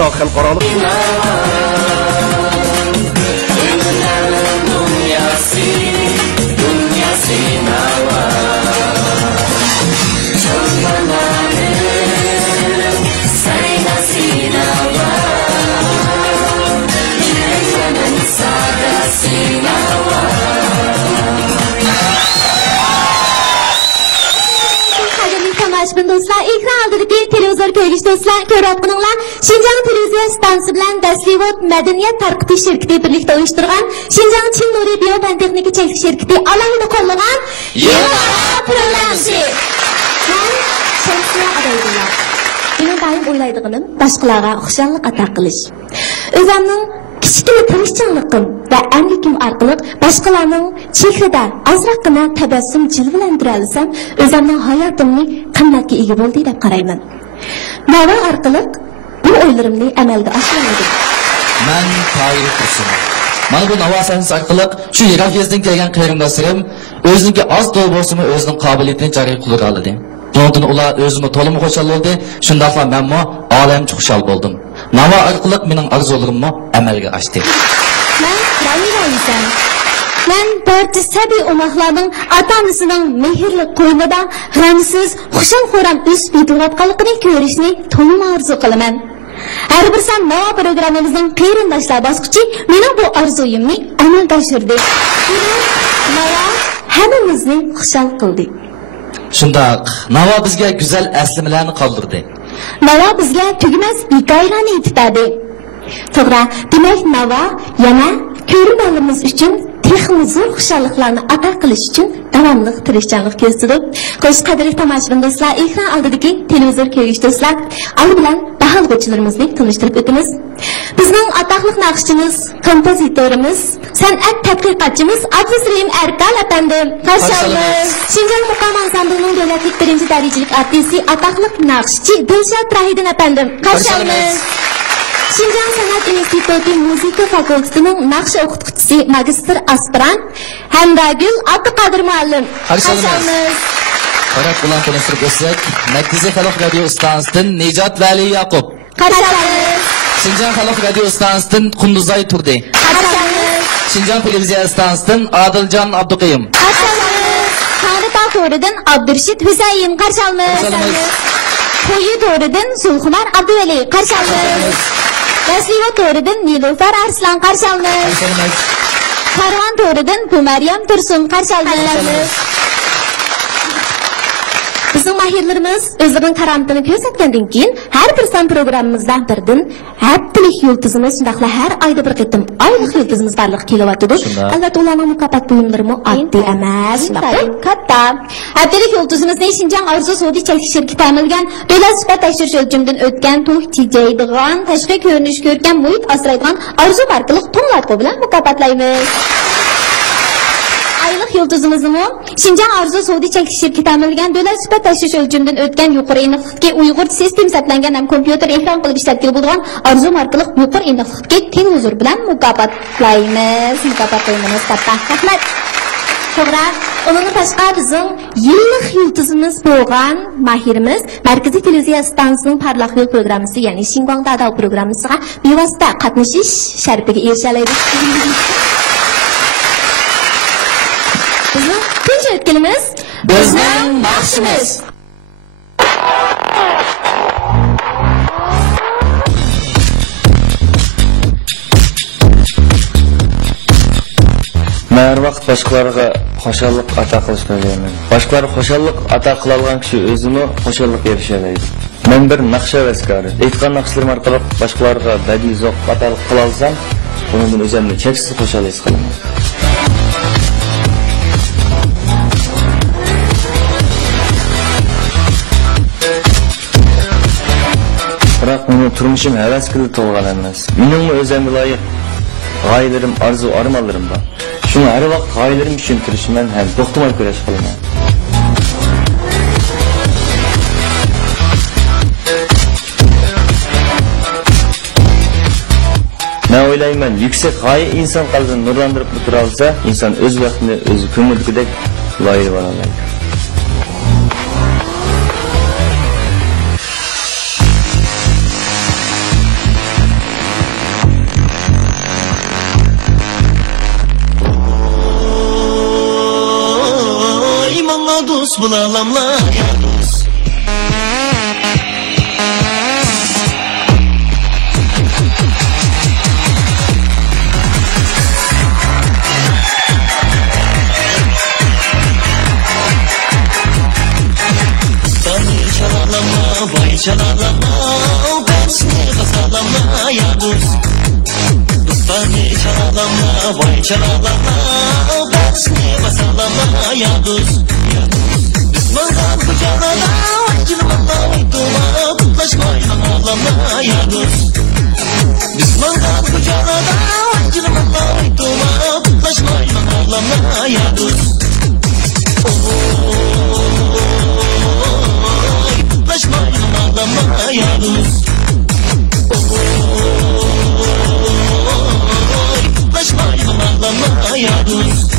Kanada xalqaro Do'stlar, ekran oldidagi televizor ko'rish do'stlar, ko'ryapsizlar. Xinjiang televiziya stansiyasi bilan Dastlivot madaniyat tarqitish shirkati birlikda uyushtirgan Xinjiang Chin Nuri biofan texnika cheklik shirkati alohida qo'llagan Yillar programmasi. Men Shamsiya Adayullah. Mening doim o'ylaydiganim boshqalarga xushonlik ato qilish. O'zimning kichkina tirishchanligim va amlikim orqali boshqalarning chehrida azroqgina tabassum jilvalantira olsam, o'zimning hayotimni qimmatga ega bo'ldi deb qarayman. Nava orqali bu o'ylarimni amalga oshirdim. Men Toyir Tursunov. Mana bu Nava sanasi orqali shu Iroq yezdan kelgan qarindoshlarim o'ziga oz to'y bo'lsa-mu o'zining qobiliyatini joriy qilib oldi. Bundan ular o'zimni to'liq xushal bo'ldi. Shundaqla menmo olamcha xushal bo'ldim. Nava orqali mening orzularimni amalga oshdi. Men Rayisan. Men barcha sabiy umahlarning ota-onasining mehrli qo'ynida g'amsiz, xushal-xo'ram o'sib yetayotganligini ko'rishni to'liq orzu qilaman. Har bir san Nava programmamizning qarindoshlar bosqichi mening bu orzuyimni amalga oshirdi. Nava hammamizni xushal qildi. Shundaq, Nava bizga go'zal aslimalarni qoldirdi. Nava bizga tugmas hikoyalarni aytib berdi. To'g'ri, demak Nava yana ko'rganimiz uchun texnik zo'r xushalliklarni ato qilish uchun davomli tirishchanlik ko'rsatib, qo'sh qadrli tomoshabin do'stlar, ekran oldidagi televizor ko'rish do'stlar, al bilan baholg'uvchilarimizni tanishtirib o'tamiz. Bizning atoqli naqshchimiz, kompozitorimiz, san'at tadqiqotchimiz Abdusrim Erkal apandim. Qarshi olamiz. Xinjiang muqam ansamblining davlatlik birinchi darajalik artisti, atoqli naqshchi Dilshod Rahidin apandim. Qarshi olamiz. Xinjiang san'at instituti muzika fakultetining naqsh o'qituvchisi, magistr aspirant Hamdagul Abduqodir muallim. Qarshi olamiz. Qarab bilan tanishtirib o'tsak, Markaziy xalq radio stansiyasidan Nijot Vali Yaqub. Qarshi olamiz. Xinjiang xalq radio stansiyasidan Qunduzay Turdi. Qarshi olamiz. Xinjiang televiziya stansiyasidan Adiljon Abduqayim. Qarshi olamiz. Xonita to'ridan Abdurshid Husayn. Qarshi olamiz. Qo'yi to'ridan Zulxumar Abduvali. Qarshi olamiz. Dastlivot to'ridan Nilufar Arslan. Qarshi olamiz. Karvon to'ridan Maryam Tursun. Qarshi olamiz. Bizning mahirlarimiz o'zlarining karamtini ko'rsatgandan keyin har bir san programmamizdan birdan haftalik yulduzimiz, shundaqla har oyda bir qitim oylik yulduzimiz barliq kelyapti. Albatta ularning mukofot buyumlari oddiy emas, katta. Haftalik yulduzimizni Xinjiang Arzu Sudi cheklik shirkati ta'minlagan davlat sifat tekshirish o'lchamidan o'tgan to'y tejaydigan, tashqi ko'rinish ko'rgan, muhit asraydigan Arzu markali to'nglatqi bilan mukofotlaymiz. Aylık yıldızımızmı Xinjiang Arzu Sudi cheklik shirkati ta'minlagan davlat sifat tekshirish o'lchamidan o'tgan yuqori aniqlikka Uyg'ur sistem satlangan ham kompyuter ekran qilib ishlatilgan bo'lgan Arzu markali yuqori aniqlikka teng huzur bilan mukofotlaymiz. Mukofotlaymiz. Rahmat. To'g'ri, uning tashqi bizning yillik yulduzimiz bo'lgan mahirimiz Markaziy televiziya stansiyasining parlaq yo'l programmasi, ya'ni Xinjiang Dadao programmasiga bevosita qatnashish shartiga erishiladi. Bizning tinch o'tganimiz bizning baxshimiz. Men har vaqt boshqalarga xushallik ato qilishni o'ylayman. Boshqalar xushallik ato qila olgan kishi o'zini xushallik erisha oladi. Men bir naqsha vaskari. Aytgan naqshlarim orqali boshqalarga badiiy zoq ato qila olsam, bundan o'zimni cheksiz xushal his qilaman. Biroq mening turmushim havaskili to'lgan emas. Meningmi o'zimga loyiq g'oyalarim, orzu armonlarim bor. Shuni har vaqt g'oyalarim uchun turishman ham to'xtamay kurash qilaman. Men o'ylayman, yuksak g'oya inson qalbini nurlantirib tura olsa, inson o'z vaqtini o'zi ko'ngildagidek loyiq bo'la oladi. do'st bo'lalamla ya do'st Vay çalalama, ben seni kazalama ya dost. Bani çalalama, vay çalalama, ben seni kazalama ya dost. Düşmandan kucağına, vay canımda vay dua, kutlaşmayın ağlama ya dost. Düşmandan kucağına, vay canımda vay dua, kutlaşmayın ağlama ya dost. Kutlaşmayın ağlama ya dost. Kutlaşmayın ağlama ya dost.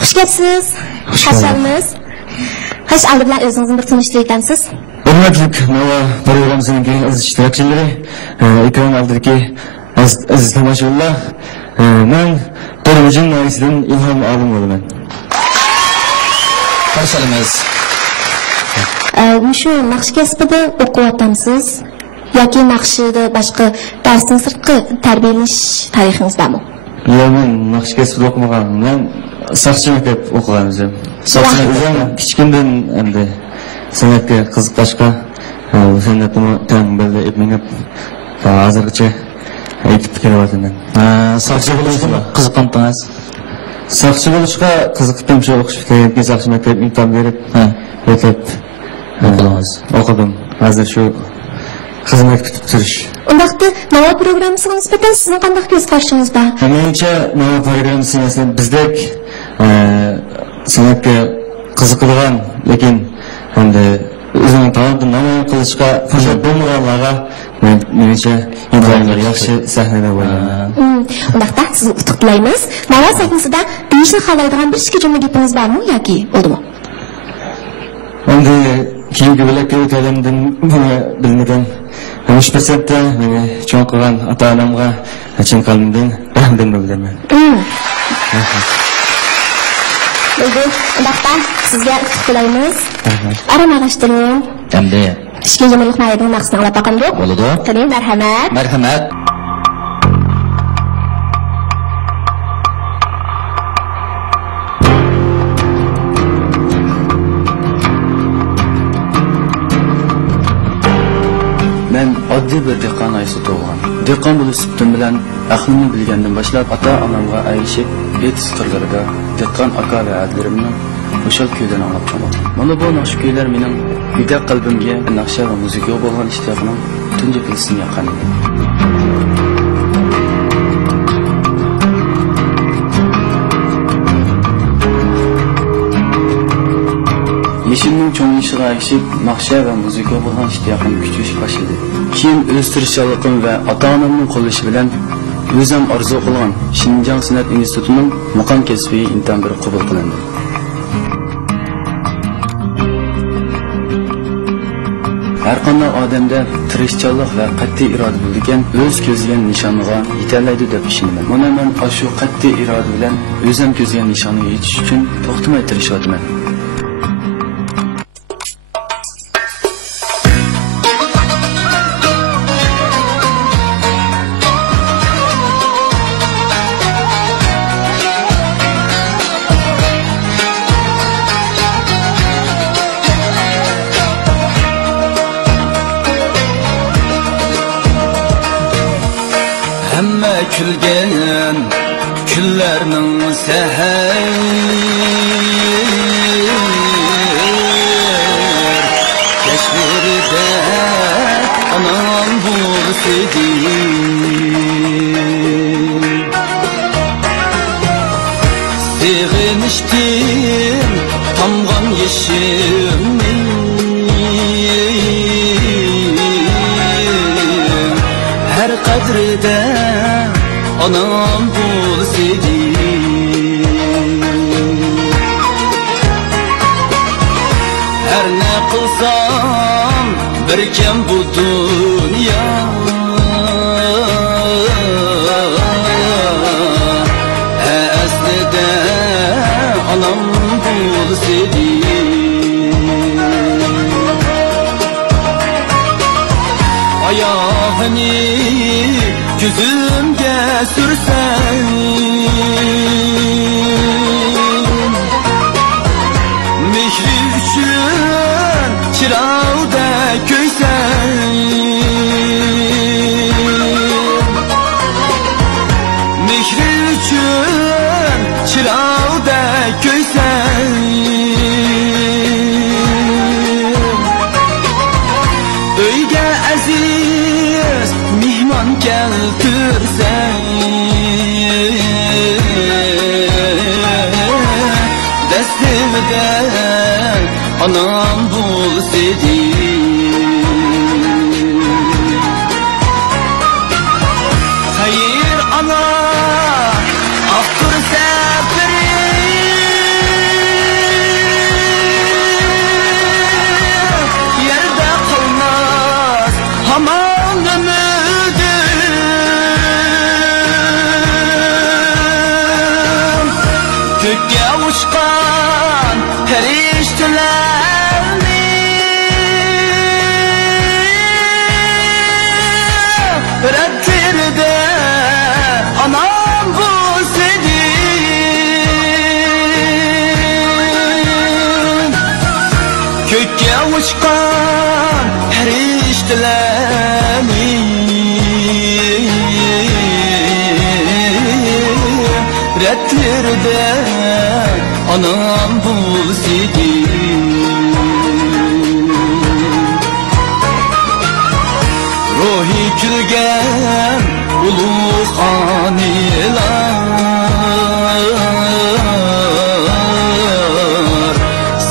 Hoş geldiniz. Kaçlarımız. Hoş aldılar özünüzün bir tanıştırı edensiz. Hürmetlik Nava programımızın aziz iştirakçıları, ekran aldırki aziz tamaşalar. Ben Tormacın ailesinden ilham aldım oldum. Karşılamız. Şu nakşı kesbide okuvatamsız. Yoki nakşıda başka dersin sırtkı terbiyeliş tarixinizda mı? Ben nakşı kesbide okumadım. Ben Sakçı mektep okuganmiz. Sakçı mektep kichkindan endi sanatga qiziqishga san'atni tanbal etmengab hozirgacha aytib kelyapman. Sakçı bo'lishga qiziqibsiz? Sakçı bo'lishga qiziqdim, shu o'qishga sakçı mektep imtihon berib, o'tib o'qidim. Hozir shu xizmat kutib turish. Undaqda Nava programmasiga nisbatan sizning qanday ko'z qarashingiz bor? Menimcha Nava programmasi bizdek sanatga qiziqadigan, lekin endi o'zining talantini namoyon qilishga fursat bo'lmaganlarga menimcha imkoniyatlar yaxshi sahnada bo'ladi. Undaqda sizni qutlaqlaymiz. Nava sahnasida deyishni xohlaydigan bir ikki jumla gapingiz bormi yoki bo'ldimi? Endi keyingi bo'lakka o'tganimdan buni bilmagan 3%da meni cho'ng qilgan ota-onamga chin qalbimdan rahmatimni bildiraman. Undaqda sizga qutlaqlaymiz. Aramag'ashtiring. Endi Kichkina jumlalarning maqsadini anglab boqamdik. bo'ladi. Qani, marhamat. Marhamat. Men oddiy bir dehqon oilasi tug'ilgan. Dehqon bo'lish siftim bilan aqlimni bilgandan boshlab ota-onamga ayishib, betis qirg'irida dehqon aka va adlarimni o'shal kuydan anglab qoldim. Mana bu naqsh kuylar mening yurak qalbimga naqsha va muzikaga bo'lgan ishtiyoqning tunji pilsini yoqqan edi. Yeshimning cho'ng'ishiga erishib, naqsha va muzikaga bo'lgan ishtiyoqim kuchish boshladi. Keyin o'z tirishchiligim va ota-onamning qo'llashi bilan o'zim orzu qilgan Xinjiang san'at institutining muqam kasbiy imtihon berib qabul qilindi. Har qanday odamda tirishchanlik va qat'iy iroda bo'lgan, o'z ko'zlagan nishoniga yetolmaydi deb ishonaman. Mana men shu qat'iy iroda bilan o'zim ko'zlagan nishonga yetish uchun to'xtamay tirishyapman. Hamma kulgan kunlarning sahar kashmirda anam bo'lsaydi sevishdim tomg'an yeshimni her kadride anam bulsaydı her ne kılsam birken bu dünya aslida anam bulsaydı ayağını yüzümge sürsen mehri üçün çırağda köysen mehri üçün çırağda köysen öyge aziz mihman keltirsen destimde anam bulsaydı hayır ana aftur seferi yerde kalmaz haman ümidim gökge uçkan periştelerni reddede anam bulsaydı gökge uçkan periştelerni reddede anam bulsaydı ruhi külgen ulu hanilar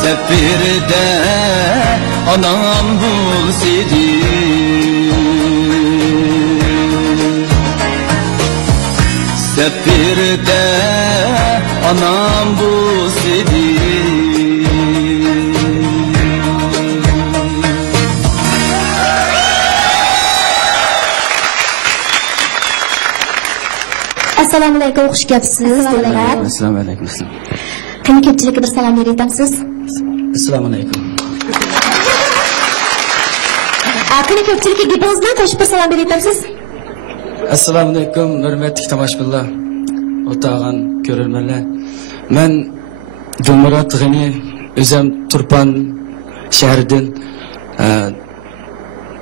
sefirde anam bulsaydı sefirde anam bulsaydı Assalomu alaykum, xush kelibsiz do'stlar. Assalomu alaykum. Qani ko'pchilikka bir salom berayapsiz. Assalomu alaykum. Qani ko'pchilikka gapingizdan qo'shib bir salom berayapsiz. Assalomu alaykum, hurmatli tomoshabinlar, o'tag'an ko'rarmanlar. Men Dilmurod G'ani, o'zim Turpan shahridan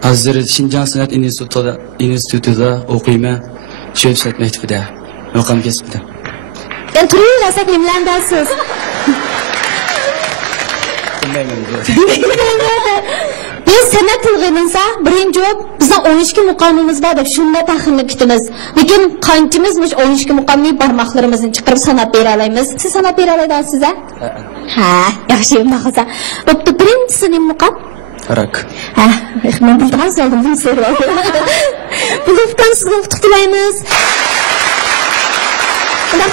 hozir Shinjon san'at institutida o'qiyman. Shu maktabida o'qim kasbida. Ben turaversak nimlandasiz? Ben san'at tilg'insa birinchi bizning 12 muqomimiz bor deb shunda taxminni kutamiz. Lekin qanchimizmish 12 muqomni barmoqlarimizni chiqarib sanab bera olamiz. Siz sanab bera olasizsiz? Ha, yaxshi bo'lsa. Bo'pti, birinchisi nima muqom? Rak. Ha, men bildigan soldim bunu so'rayman. Bu haftan sizga qutlug' tilaymiz.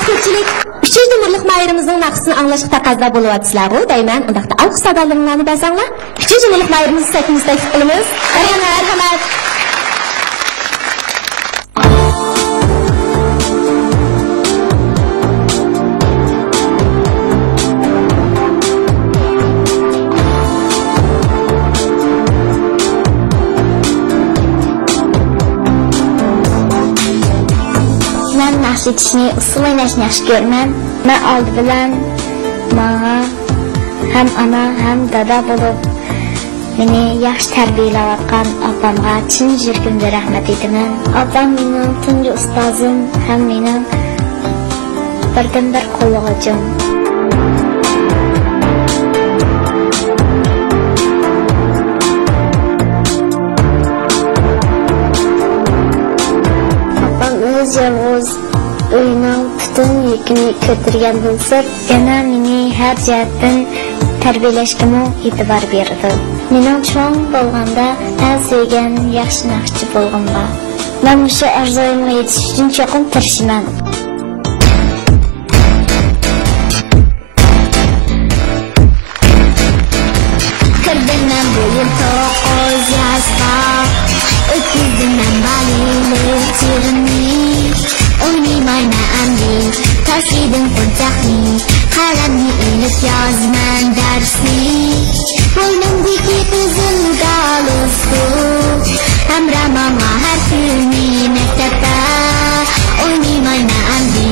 Ko'pchilik 3 numaralı mayerimizin naqsını anlaşıq taqazda buluvatsızlar o, deymen, ondaqda alqı sadalarını bazanlar. 3 numaralı mayerimizi sekimiz teklif qılımız. Merhamet. Yetişini, usul oynashni yaxshi ko'raman. Men oldi bilan menga ham ana ham dada bo'lib meni yaxshi tarbiyalayotgan opamga chin yuragimdan rahmat aytaman. Opam mening tungi ustozim ham mening birdan-bir qo'llag'uvchim. Opam o'z uyning butun yukini ko'targan bo'lsa, yana meni har jihatdan tarbiyalashga e'tibor berdi. Mening cho'ng bo'lganda sevgan yaxshi naqshchi bo'lganman. Men o'sha orzuimga yetish uchun cho'qim tirishaman. Kirdim bu yil 9 yoshga, o'tdim balili tirni. Oynaymayna amdi, taslidim qo'rqaqni, qalamni ilib yozman darsni. Bo'ynimdagi qizil galstuk, hamramama har kuni maktabda. Oynaymayna amdi,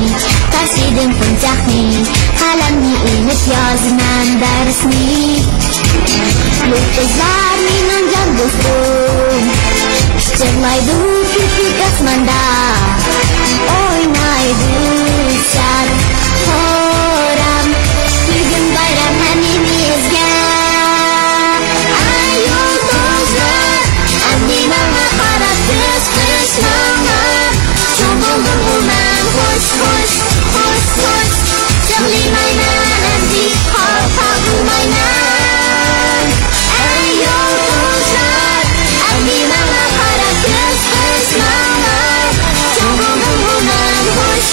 taslidim qo'rqaqni, qalamni ilib yozman darsni. Bu qizlar mening jon do'stim, jilmaydi ko'k osmonda. Oynaydı şar horam, bugün bayram hemimizge. Ay yulduzlar, annem bana qarab kışkırışmalar. Çok oldum bu men, hoş. Çığlaymayman, annem hata bulmayman. Ay yulduzlar, annem bana qarab kışkırışmalar. Çok oldum bu men, hoş.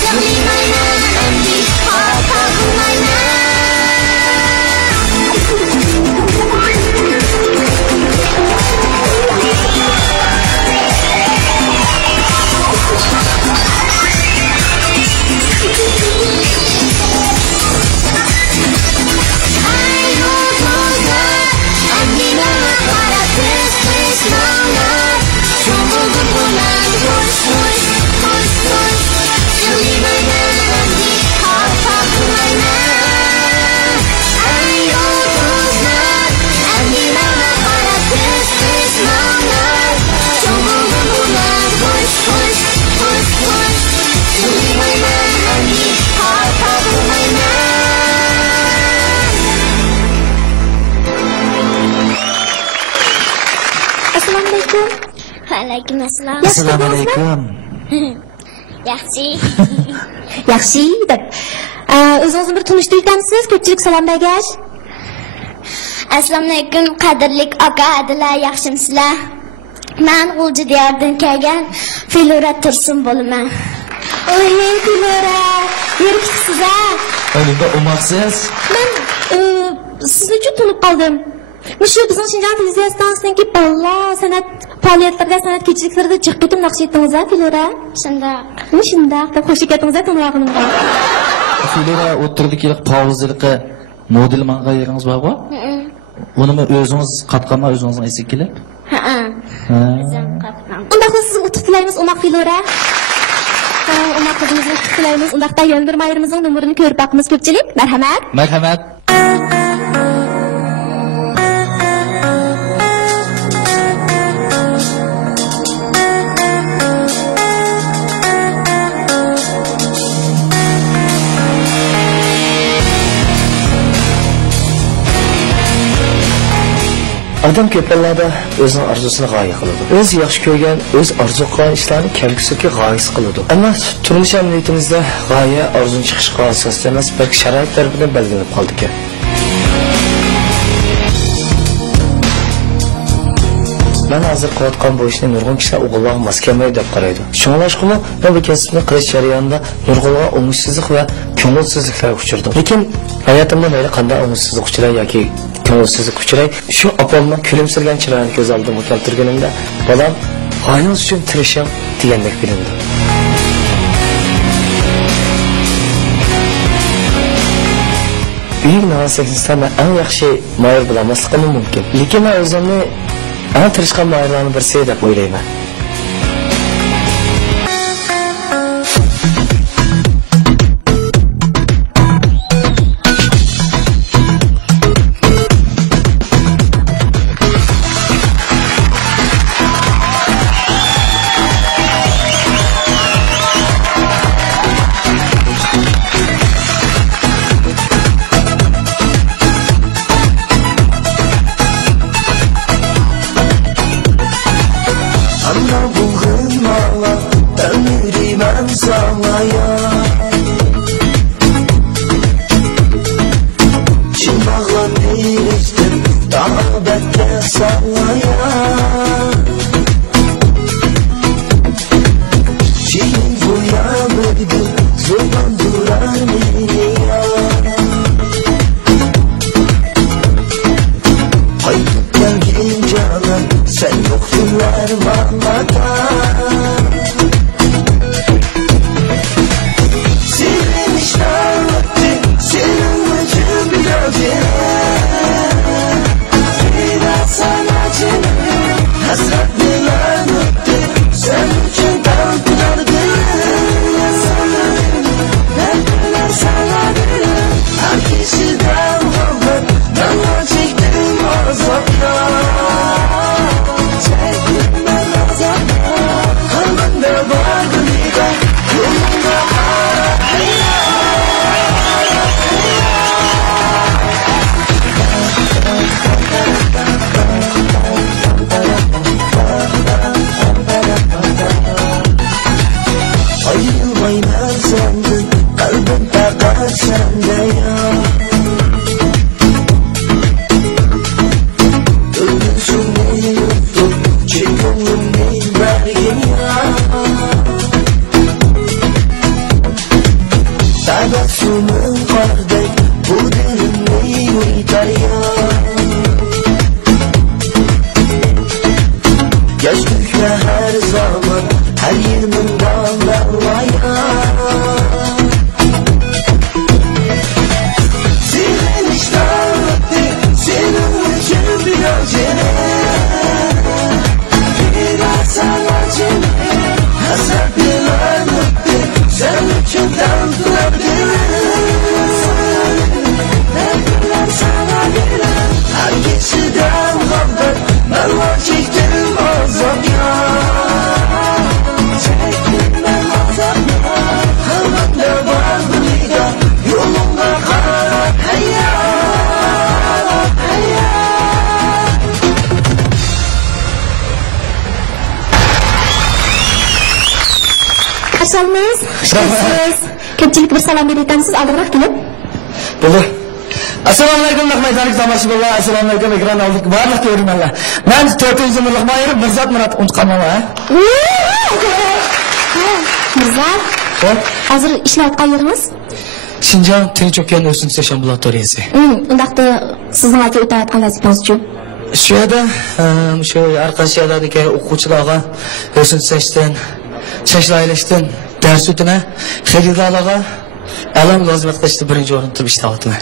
Çığlaymayman, annem hata bulmayman. Assalamualaikum. Assalamualaikum. Yaxshi. Yaxshi deb. O'zingizni bir tanishtirgansiz, ko'pchilik salom bergach. Assalomu alaykum qadrli aka adilar, yaxshimisizlar? Men G'ulji diyordan kelgan Filora Tursun bo'laman. Oy, Filora, yuribsiz a? O'limda umarsiz. Men sizni juda tunib qoldim. Shu bizning Shinjon televiziya stansiyasidagi bolalar san'at faoliyatlarida, san'at kechliklarida chiqib ketib naqsh etdingiz a, Filora? Shundoq deb qo'shib ketdingiz a tunog'imga. Filora o'tirdiki pavziliqi model manga yeringiz bormi? Uni o'zingiz qatqanma o'zingizning esiga kelib? O'zim qatqan. Undaqda sizni o'tib tilaymiz, umaq Filora. Umaq qizimizni o'tib tilaymiz. Undaqda yana bir mayerimizning nomerini ko'rib boqamiz ko'pchilik. Marhamat. Adam ko'plarda o'zining orzusini g'oya qiladi. O'zi yaxshi ko'rgan, o'z orzu qilgan ishlarni kelgusiga g'oyasi qiladi. Ammo turmush amaliyotimizda g'oya orzuni chiqishga asoslanmas bir sharoitlar bilan belgilanib qoldi ekan. Ben hazır qilayotgan bu ishni nurg'un kishilar o'g'illarga mos kelmaydi deb qaraydi. Shunlashqimi, men bu kasbni qilish jarayonida nurg'unlar umutsizlik va ko'ngilsizliklarga uchradim. Lekin hayotimda mayli qanday umutsizlik uchray yoki ko'ngilsizlik uchray, shu opamni kulimsirgan chiroyini ko'z oldimga keltirganimda, bolam hayot uchun tirishim degandek bilindi. Büyük nasihatlarni eng yaxshi mayr bilamasligim mumkin. Lekin men o'zimni eng tirishgan mayrlarning birisi deb o'ylayman. Assalamualaikum. Ko'pchilik bir salom beraytamsiz oldinroq kelib. Bo'ldi. Assalomu alaykum rahmatli tomoshabinlar. Assalomu alaykum ekran oldidagi barcha ko'ruvchilar. Men 4-yillik Mayr Mirzat Murat unutqanman. Mirzat. Hozir ishlayotgan yeringiz? Shinjon Tinch okean o'simlik ambulatoriyasi. Undaqda sizning hozir o'tayotgan vazifangiz-chi? Shu yerda shu arqashiyadagi o'quvchilarga o'simlikdan Şaşlaylaştın, ders ötüne, xeridalağa, alam lazımat qilishda birinchi o'rinda turib ishlayapman.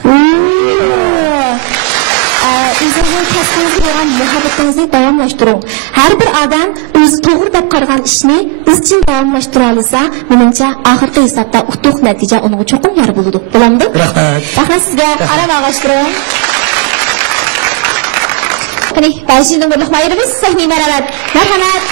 O'zingizga kasbingizga bo'lgan muhabbatingizni davomlashtiring. Har bir odam o'zi to'g'ri deb qaragan ishni izchil davomlashtira olsa, menimcha oxirgi hisobda utuq natija unga cho'qim yor bo'ladi. Bo'lamdi? Rahmat. Rahmat sizga. Aram alqishtiring. Qani, ba'zida bir Mayrimiz sahniy marhamat. Marhamat.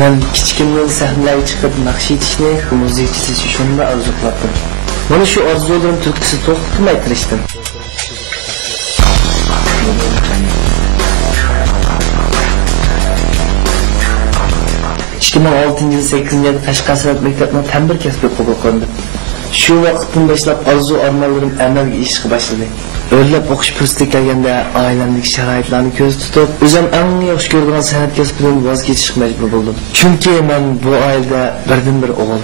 Men kichkindan sahnaga chiqib naqsh etishni, muzika sezish uchun orzu qildim. Mana shu orzularim turtkisi to'xtamay tirishdim. 2006 yıl 8. yılda Qashqar san'at maktabining ta'bir kasbiga qabul qilindi. Shu vaqtdan boshlab orzu armonlarim amalga ishga boshladi. O'ylab o'qish fursati kelganda oilamdagi sharoitlarni ko'z tutib, o'zim eng yaxshi ko'rgan san'at kasbidan voz kechishga majbur bo'ldim. Chunki men bu oilada birdan bir o'g'il.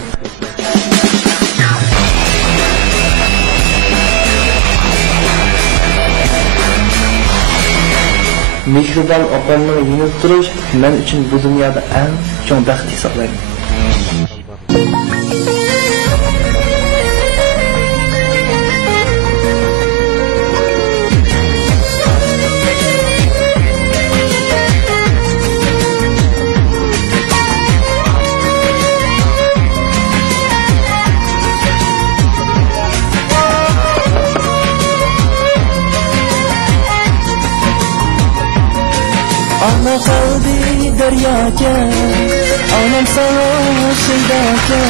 Mehriban opamni yunib turish men uchun bu dunyoda eng chong baxt hisoblayman. Ana kalbi deryaca, anam sana şeydaca.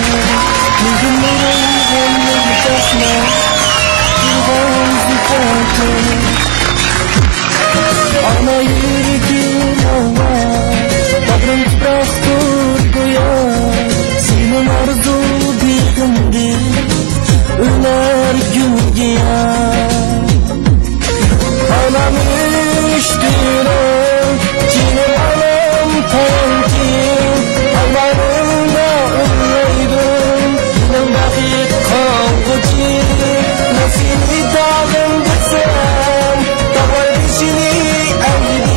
Mühimlerin gönlüm çeşme, yıldan zikâca. Ana yüreğim ova, bağrım bıraktır koya. Senin arzu bir gündür, öler gün giyer. Anam üstüne Cinim anam tayankim Allah'ımda ölüydüm Benim vakit kavgıcı Nasıl dağım desem Dağlar dişini eğdim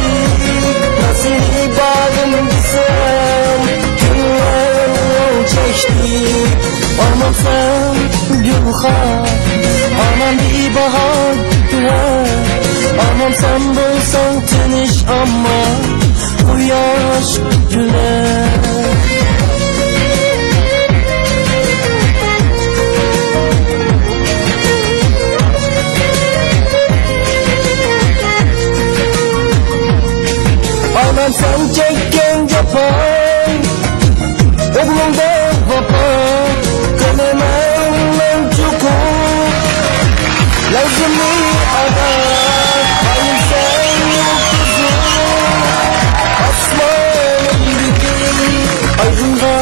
Nasıl bağım desem Günler yol çekti Anam sen gülhan Anam bir bahar güven Anam sen bulsan teniş ama bu yaş güler. Anam sen çekken cepan, oğlumda vapa, kalemem çukur, lazımlı adam. Aydınga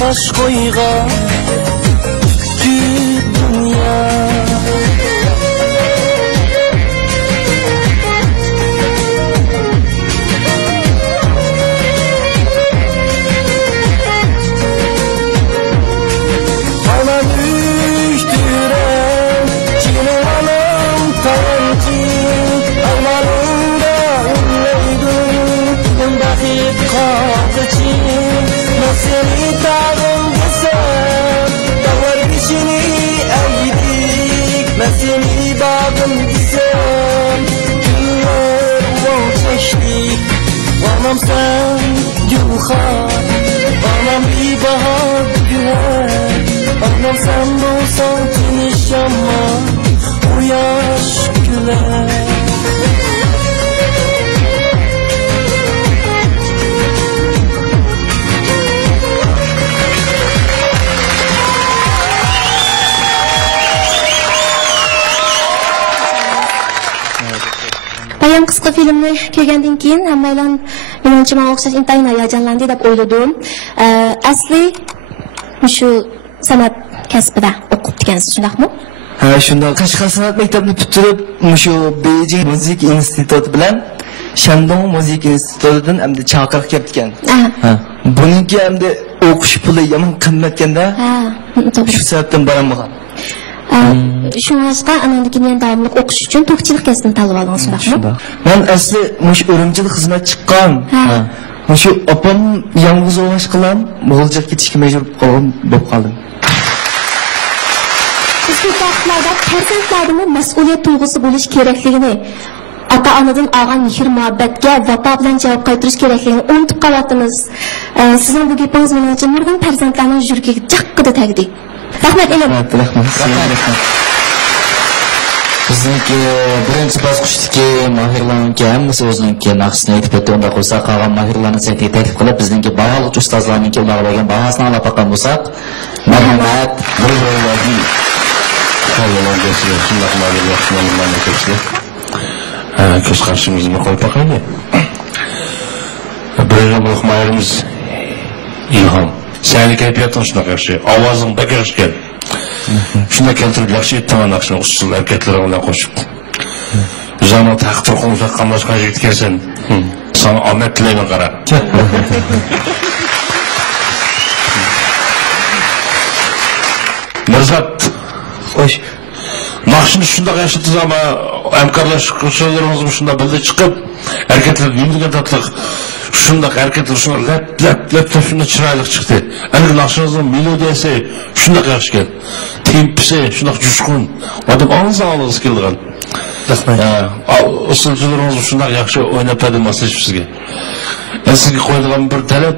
baş koyga dünya Anam üstüren Cinim anam tayancı Armanımda ünlüydüm Ben bakıp kalkıcı Seni dağım desem Dağlar dişini eğdik Ben seni bağım desem Günler yol çeştik Anam sen gülhan Anam bir bahar güven Anam sen bulsan teniş ama Bu yaş güler Bayan qisqa filmni ko'rgandan keyin hammalar menimcha menga o'xshash intayin hayajonlandi deb o'yladim. Asli shu san'at kasbida o'qib ekansiz, shundaqmi? Ha, shunday. Qashqar san'at maktabini bitirib, shu Beijing musiqa instituti bilan Shandong musiqa institutidan hamda chaqiriq kelib ekan. Ha. Buningki hamda o'qish puli yomon qimmatkanda. Ha, to'g'ri. Shu sababdan borolmagan. Shunga anandikin yana davomli o'qish uchun to'qchilik kasbini tanlab oldingiz, shundaqmi? Men asli mush Urumchida xizmat chiqqan. Shu opam yolg'iz o'g'ash qilam, Mo'g'ulja ketishga majbur bo'lib qoldim. Bizning vaqtlarda farzandlarning mas'uliyat tuyg'usi bo'lish kerakligini, ota-onadan olgan mehr-muhabbatga vafo bilan javob qaytarish kerakligini unutib qolyapmiz. Sizning bu gapingiz men uchun nurg'un farzandlarning yuragiga jaqqida tagdi. Rahmat elim. Rahmat. Bizniki birinchi bosqichdagi mahirlarniki hammasi o'zininki naqshini aytib o'tdi. Unda qo'ysa qolgan mahirlarni saytiga taklif qilib, bizniki bog'liq ustozlarniki ularga bo'lgan bahosini olib qo'ygan bo'lsak, marhamat, bir Göz karşımızda koyup bakayım. Birinci bulukmayarımız İlham. Senin keyfiyatın şuna karşı, avazın bek karşı gel. Şuna keltirip yakşı ettiğin akşam usul erkekleri ona koşup. Üzerine takdir konuşak kanlaşkan jigit gelsen. Sana Ahmet dileyme kara. Mirzat. Hoş. Nakşını şunda yaşıtız ama emkarlaşıklarımız şunda bildi çıkıp erkekler yümdüge tatlık şunda erkekler şuna lep şunda çıraylık çıktı. Elgi nakşınızın melodiyası şunda karşı tempisi şunda cuşkun adam ağız kelgan. Usulcularımız şunda yaxşı oynap edilmesi sizge. Sizge koyduğum bir talep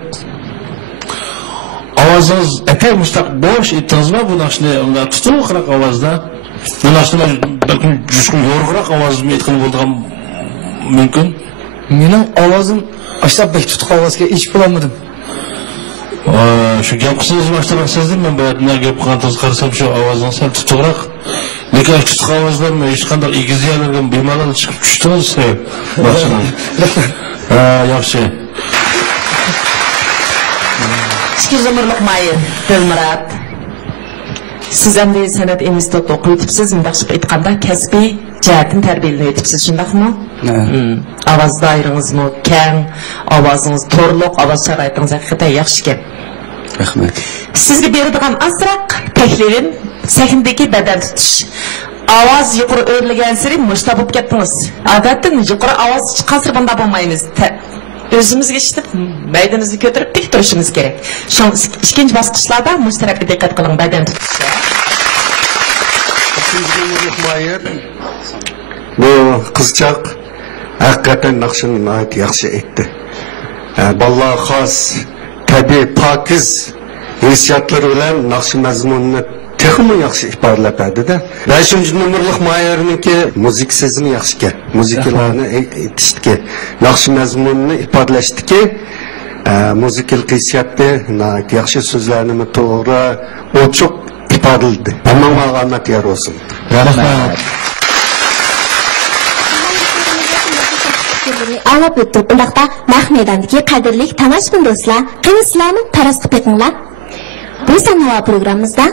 avazınız epey mustaq boş ettiniz mi bu nakşını tutuqraq avazda? Bu nakşını belki cuşkun yorğurak avazımı etkin olduğum mümkün. Mening ovozim aşağı bek tutuq ovozga iş bulamadım. Şu gap qilsangiz baştaroq sezdim men bu gap qilgansiz qarasam shu ovozing sal tutuqroq. Lekin tutuq ovozdan hech qanday egiziyalarga bemalol chiqib tushdingiz. Yaxshi. Siz ömürlük mayır, Dilmurat. Siz endi sanat institutida o'qiyotibsiz, mundaqcha aytganda kasbiy jihatdan tarbiyalanayotibsiz, shundaqmi? Ovoz doirangiz keng, ovozingiz to'rliq, ovoz sharoitingiz haqiqatan yaxshi ekan. Rahmat. Sizga beradigan azroq taklifim sahnadagi badan tutish. Ovoz yuqori o'rlagan sari mushta bo'lib ketdingiz. Odatda yuqori ovoz chiqasir bunda bo'lmaymiz. Özümüzge işitip, bedenimizi götürüp dik duruşumuz gerek. Şu an ikinci basqıçlarda müşterek dikkat kılın beden tutuşu. Bu kızcak hakikaten nakşını ait yaxşı etti. Vallahi xas, tabi, pakiz hissiyatları bilen nakşı mazmununu texmi yaxşı ifadəlab bədi-də. 5-ci numurluq mayarınınki müzik sezimi yaxşı ki, müziklərini etişdi ki, nakşı mazmununu ifadələşdi ki, müzikil qisiyatı, yaxşı sözlərini toğra, o çok ifadəldi. Aman ağamet yer olsun. Rahmat. Anlap o'tib, undaqda naq maydondagi qadrli tomoshabin do'stlar, qani sizlarni taraz qilib beringlar. Bu sanava programmamizda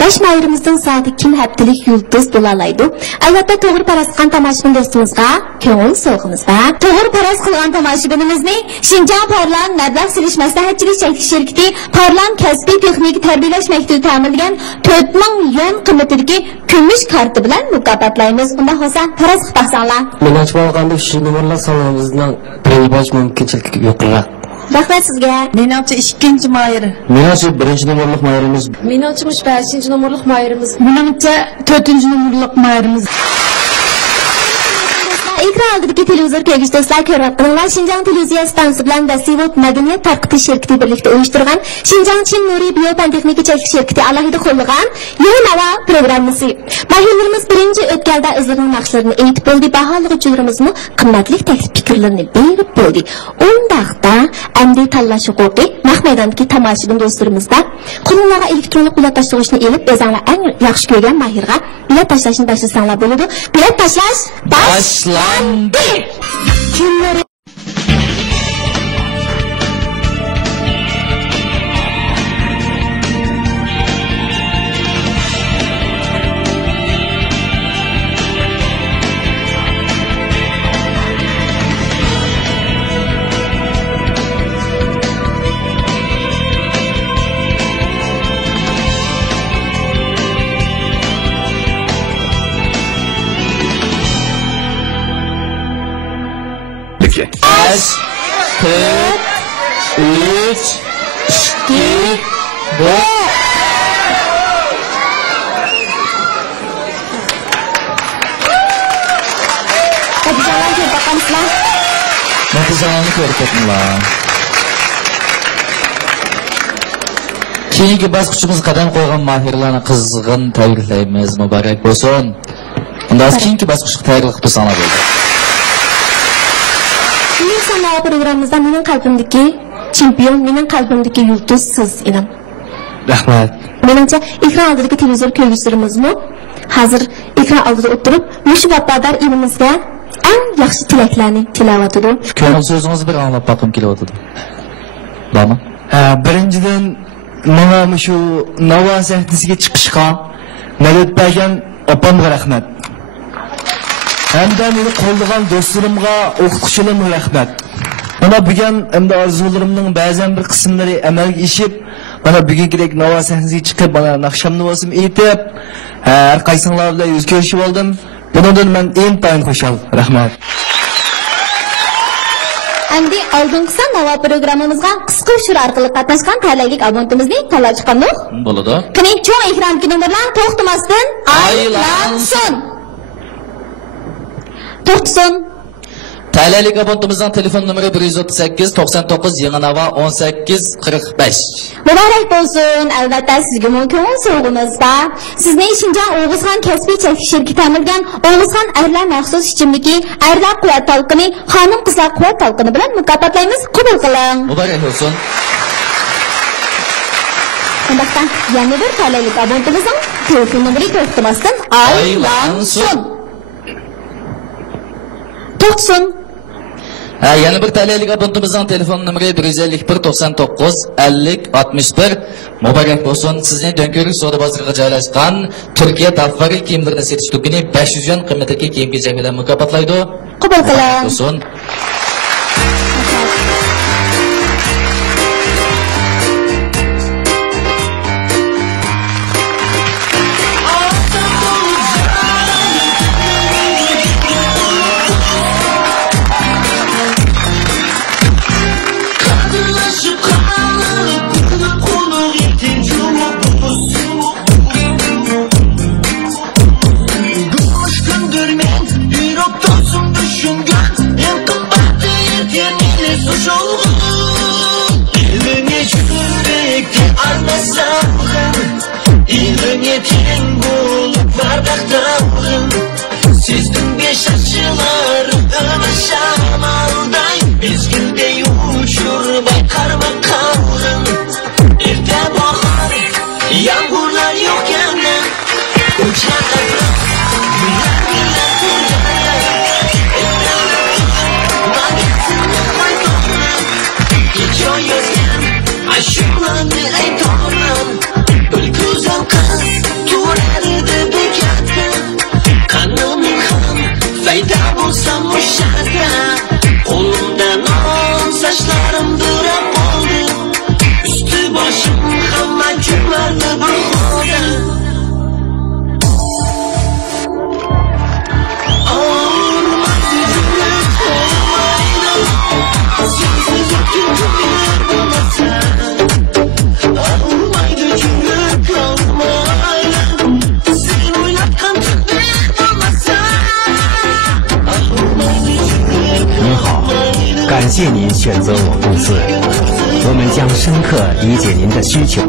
5 mayrimizdan saati kim haftalik yulduz bo'lalaydi. Albatta to'g'ri paraz qilgan tomoshabin do'stimizga ko'ngil so'g'imizda to'g'ri paraz qilgan tomoshabinimizni Xinjiang Parlan mablag' silish maslahatchilik shirkati Parlan kasbiy texnik tarbiyalash maktabi ta'minlagan 4000 yuan qimmatidagi kumush karti bilan mukofotlaymiz. Unda bo'lsa paraz qilib baqsanglar. Men ochib olganda shu nomerlar sonimizdan paybash mumkinchilik yo'qroq. Rahmat sizga. Menimcha 2-chi mayir. Menimcha 1-chi nomerlik mayirimiz. Menimcha 5-chi nomerlik mayirimiz. Menimcha 4-chi nomerlik mayirimiz. Ekran oldidagi televizor ko'rgich do'stlar ko'ryapsizlar. Xinjiang televiziya stansiyasi bilan Dasivot madaniyat tarqitish shirkati birlikda uyushtirgan Xinjiang Chin Nuriy biopandexnika chekish shirkati alohida qo'llagan Yo'nava programmasi. Mahirlarimiz birinchi o'tkalda o'zlarining naqshlarini aytib bo'ldi, baholovchilarimizmi qimmatli taklif fikrlarini berib bo'ldi. Undaqda amdi tanlash huquqi mahmaydondagi tomoshabin do'stlarimizda qonunlarga elektronik bilet tashlashni elib, o'zinglar eng yaxshi ko'rgan mahirga bilet tashlashni boshlashinglar bo'ladi. Bilet tashlash boshlandi. Kimlar Az, 4, 3, 2, 1. Natijalarni ko'rib ketinglar. Keyingi bosqichimiz qadam qo'ygan mahirlarni qizg'in tabriklaymiz. Muborak bo'lsin. Unda keyingi bosqichga tayyorlik qilsanglar bo'ldi. Sanava programmamizda mening qalbimdagi chempion, mening qalbimdagi yulduz siz edim. Rahmat. Menimcha ekran oldidagi televizor ko'rgichlarimizmi hozir ekran oldida o'tirib, mush vafodor elimizga eng yaxshi tilaklarni tilayotidi. Ko'ngil so'zingizni bir anglab boqim kelyotidi. Bormi? Birinchidan mana shu Navo sahnasiga chiqishga madad bergan opamga rahmat. Hamda meni qo'llagan do'stlarimga, o'qituvchilarimga rahmat. Mana bugun endi orzularimning ba'zan bir qismlari amalga oshib, mana bugungidek Navo sahnasiga chiqib, mana naqshamni bo'lsin aytib, har qaysinglar bilan yuz ko'rishib oldim. Bundan men intayin xushal. Rahmat. Endi oldingi Navo programmamizga qisqa ushur orqali qatnashgan talablik abonentimizni tanlab chiqamiz. Bo'ladi. Qani cho'ng ekrandagi nomerlar to'xtamasdan aylansin. To'xtasin. Talablik abonentimizning telefon nomeri 138 99 Yangi-Navo 18 45. Muborak bo'lsin. Albatta sizga mumkin so'g'imizda. Sizni Shinjon O'g'izxon kasbiy cheklik shirkati ta'mirlagan O'g'izxon aylar maxsus ichimligi, aylar quvvat talqini, xonim qizlar quvvat talqini bilan mukofotlaymiz. Qabul qiling. Muborak bo'lsin. Undaqdan yana bir talablik abonentimizning telefon nomeri to'xtamasdan aylansin. To'xtasin. Yana bir talablik abonentimizning telefon nomeri 151 99 50 61. Muborak bo'lsin. Sizning Do'nko'rik savdo bozoriga joylashgan Turkiya tafvori kiyimlarini setish do'koni 500 yuan qiymatdagi kiyim-kechak bilan mukofotlaydi. Qabul qiling. Bo'lsin.感谢您选择我公司，我们将深刻理解您的需求。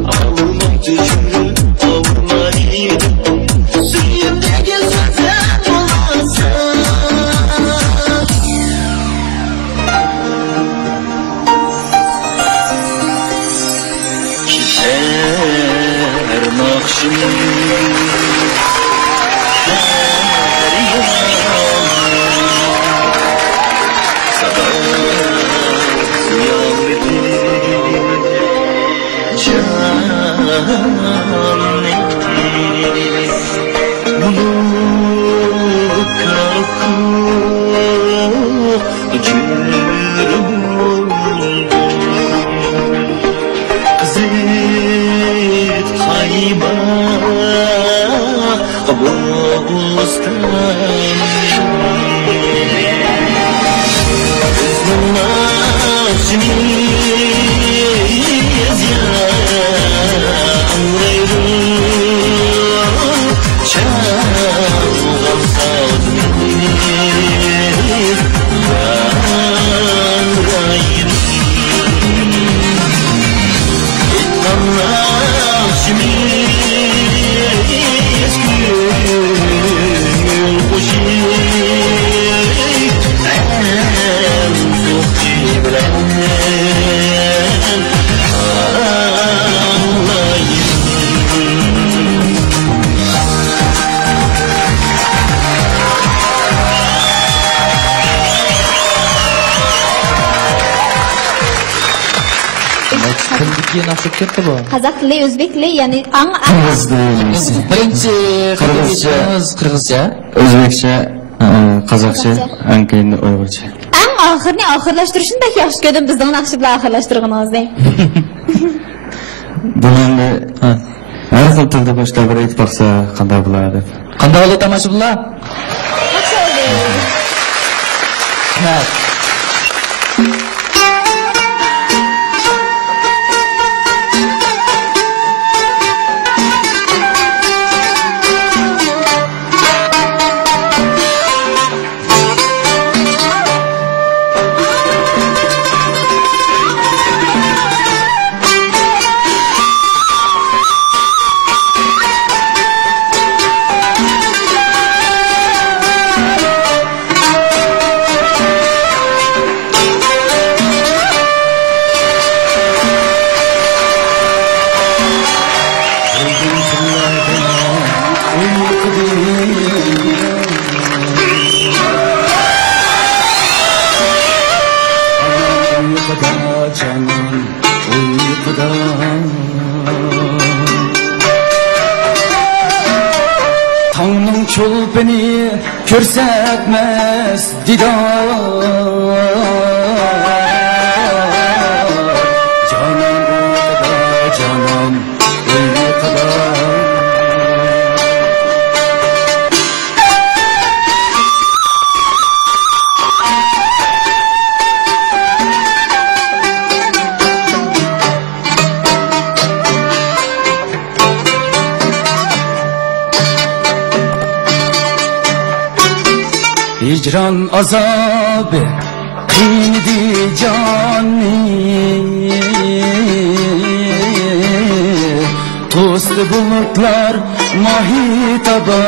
Yes, keyin o'xshab ketdi bu. Qozoq tili, o'zbek tili, ya'ni birinchi qirg'izcha, o'zbekcha, qozoqcha, keyin uyg'urcha. Eng oxirni oxirlashtirishni da yaxshi ko'rdim bizning naqshi bilan oxirlashtirganingizda. Buni har xil tilda boshqa bir aytib baqsa qanday bo'ladi? Qanday bo'ldi tomoshabinlar? Yaxshi bo'ldi. Ha. Tağның çulpini körsetmez didar Canım uykuda canım uykuda Hicran azabı kıydı canı Tostu bulutlar mahitabanı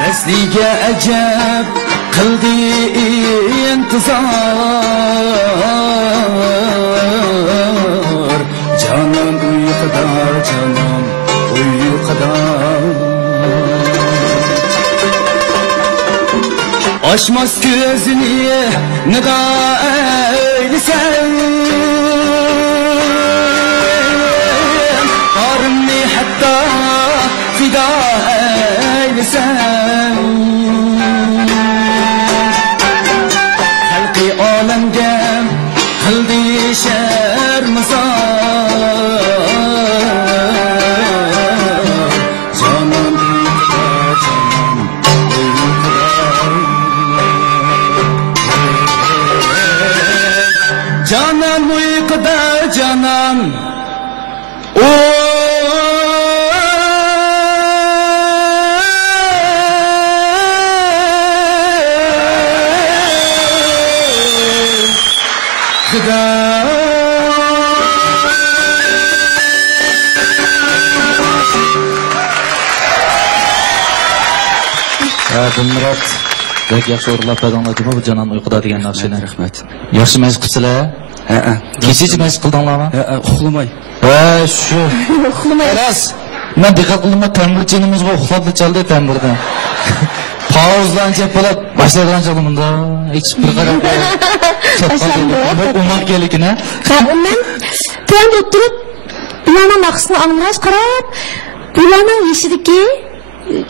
Neslige ecep kıldı intizar Canım uykuda canım uykuda Açmaz gözünü ne da eylesen Harımni hatta fida eylesen Halkı alemde kıldı şermizar Canım Canım uykuda canım Dilmurod bek yaxshi o'rlab badangladimi bu Canan uyquda degan naqshini? Rahmat. Yaxshi mayz qilsizlar? Ha. Kechichi mayz qildinglarmi? Ha, uxlamay. Ha, shu. Uxlamay. Xolos. Men diqqat qildim, tambirchinimizga uxlab chaldi tambirdan. Pauzlancha bo'lib, boshlaydigan bunda hech bir qarab. Umaq kelikini. Ha, men to'yda o'tirib, ularning naqshini anglash qarab, ularning yeshidiki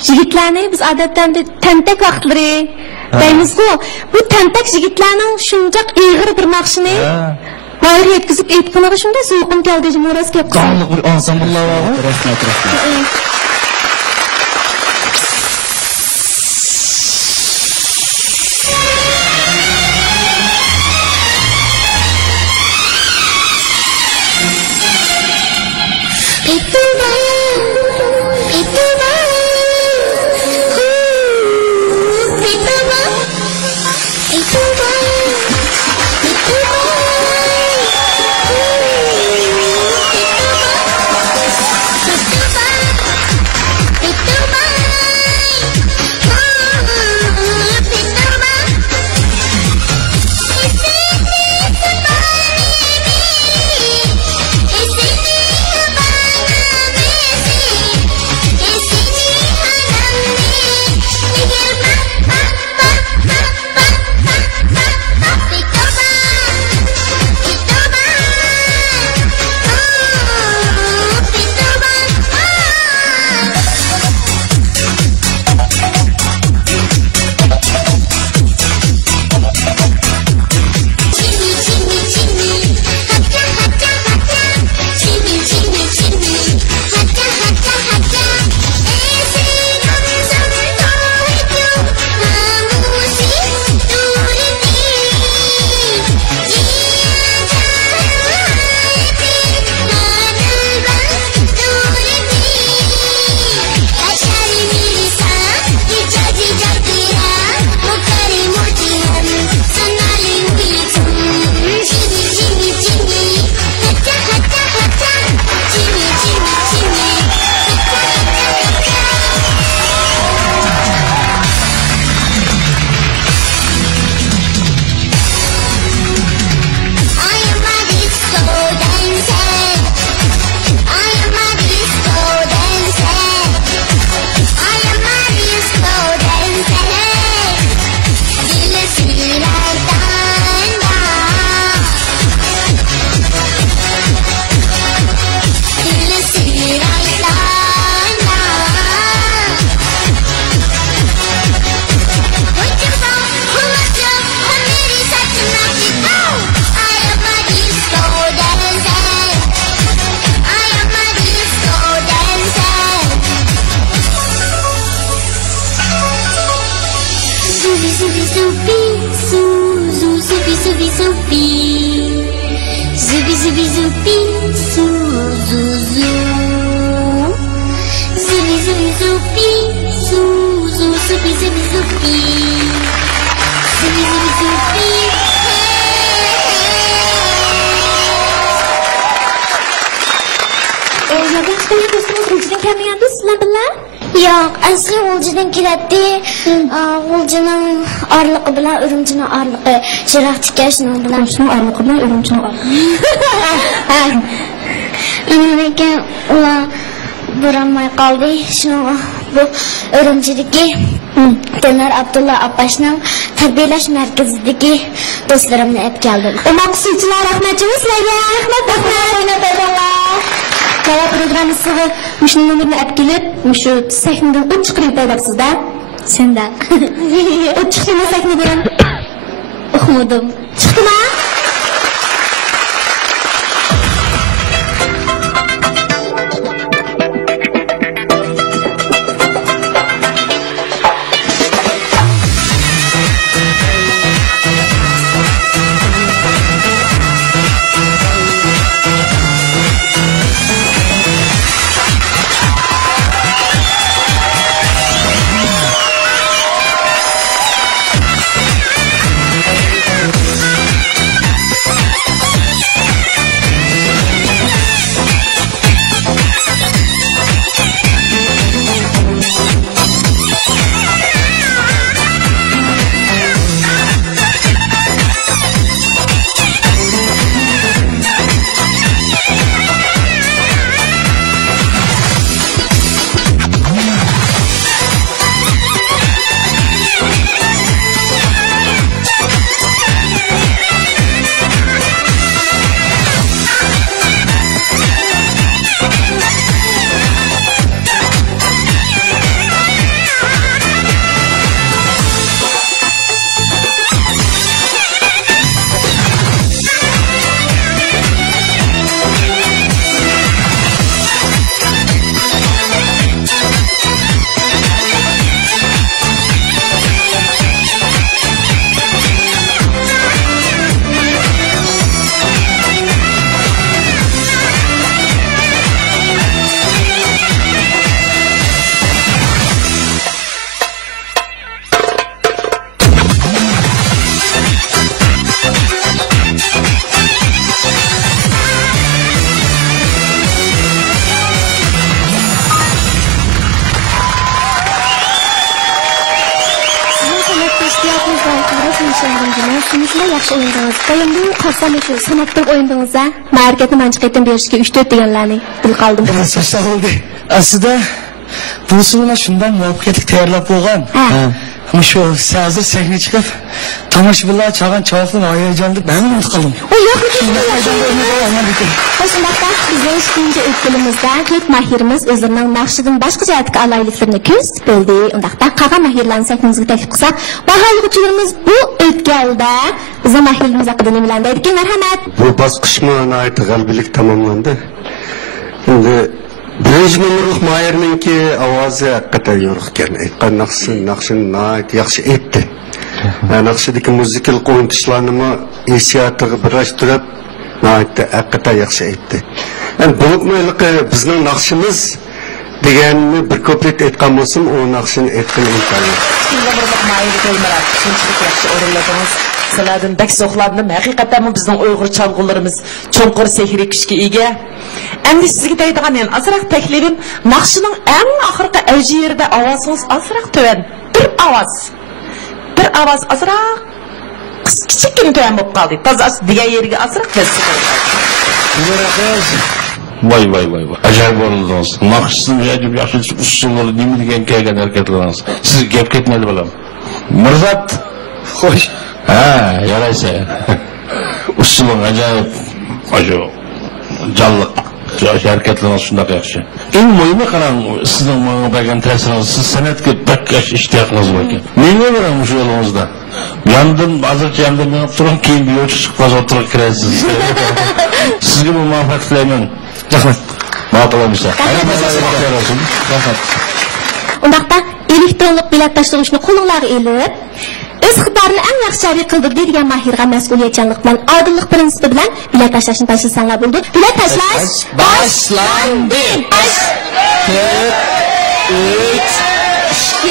yigitlarni biz odatda tantak vaqtlari deymiz-ku. Bu tantak yigitlarning shunchaq ig'ir bir naqshini bayir yetkazib aytganiga shunday suyqim keldi, jimoras kelib qoldi. Qonliq bir ansambullar bor. Rahmat. zupi, su, zu, zu. Zubi, zubi, zupi, su, zu, zubi, zubi, zupi. Zubi, zubi, zupi. Yoldaşlar dostumuz Ulcu'dan kelmeyendi sizler bilen? Yo'q, asli Ulcu'dan keladi. Ulcu'ning orliqi bilan Urumchining orliqi jiroq tikashning bilan. Urumchining orliqi bilan Urumchining orliqi. Lekin ular borolmay qoldi. Shuning bu Urumchidagi Tenar Abdulla Abbasning tarbiyalash markazidagi do'stlarimni olib keldim. O'quvchilar rahmatimiz sizlarga. Rahmat. Hava programmasi muşun numarını ap kelib, muşu sahnadan uç chiqib aytapsiz-da. Senda. Uç chiqdimi sahnadan? O'qimadim. Chiqdimi? Sunuşlar yaxshi o'yindingiz. Qo'yimni qarsam shu san'atda o'yindingizda ma'rifatni manchiq etib berishga 3-4 deganlarni bil qoldim. Sağ oldu. Aslında bu sunumlar şundan muvaffaqiyatli tayyorlab bo'lgan. Şu hazır sahne çıkıp tomoshabinlar çalgan çavaklı hayajonda ben unutib qoldim. O yo'q, Hoşçakalın. Bizning ikinci o'tkilimizda to'rt mahirimiz o'zlarining maqsadidan boshqa jihatga alayliklarni ko'rsatib berdi. Undaqda qolgan mahirlarni sahnamizga taklif qilsak, baholovchilarimiz bu o'tkalda bizning mahirimiz haqida nimalarni aytgan? Marhamat. Bu bosqichma nihoyat g'albilik tamomlandi. Endi birinchi numurlik mahirninki ovozi haqiqatan yo'q ekan. Aytgan naqshin nihoyat yaxshi aytdi. Naqshidagi muzikal qo'yinishlarni hissiyatiga birlashtirib haqiqatan yaxshi aytdi. Bo'lmayliqi bizning naqshimiz deganni bir ko'plik aytgan bo'lsam, u naqshini aytgan imkoniyat. Sizlardan bak so'xlardim. Haqiqatan bizning Uyg'ur chalg'ularimiz cho'nqur sehriy kuchga ega. Endi sizga deydigan men azroq taklifim naqshining eng oxirgi avji yerida ovozingiz azroq to'van. Bir ovoz azroq kichikgina to'van bo'lib qoldi. Toza degan yerga azroq bosib qoldi. Vay. Ajoyib bo'ldingiz. Naqshni ajib yaxshi usullari nima degan kelgan harakatlaringiz. Siz gap ketmadi bilan. Mirzat, xo'sh. Yaraysa. Usulun ajoyib. Jalliq. Harakatlariniz shunday yaxshi. Eng muhimi qarang, sizning menga bergan ta'siringiz, siz san'atga bakkash ishtiyoqingiz bor ekan. Menga ham shu yo'lingizda. Hozircha yandim turib, keyin bir yo'l chiqib o'tirib kirasiz. Sizga bu muvaffaqiyat tilayman. Rahmat. Ma'qulmisiz? Rahmat. Undaqda elektronlik bilet tashlashni qo'lingizga olib, Öz xitorini eng yaxshi joriy qildirdi degan mahirga mas'uliyatchanlik bilan, odillik prinsipi bilan bilet tashlashni tashlasanlar bo'ldi. Bilet tashlash boshlandi. 3, 2,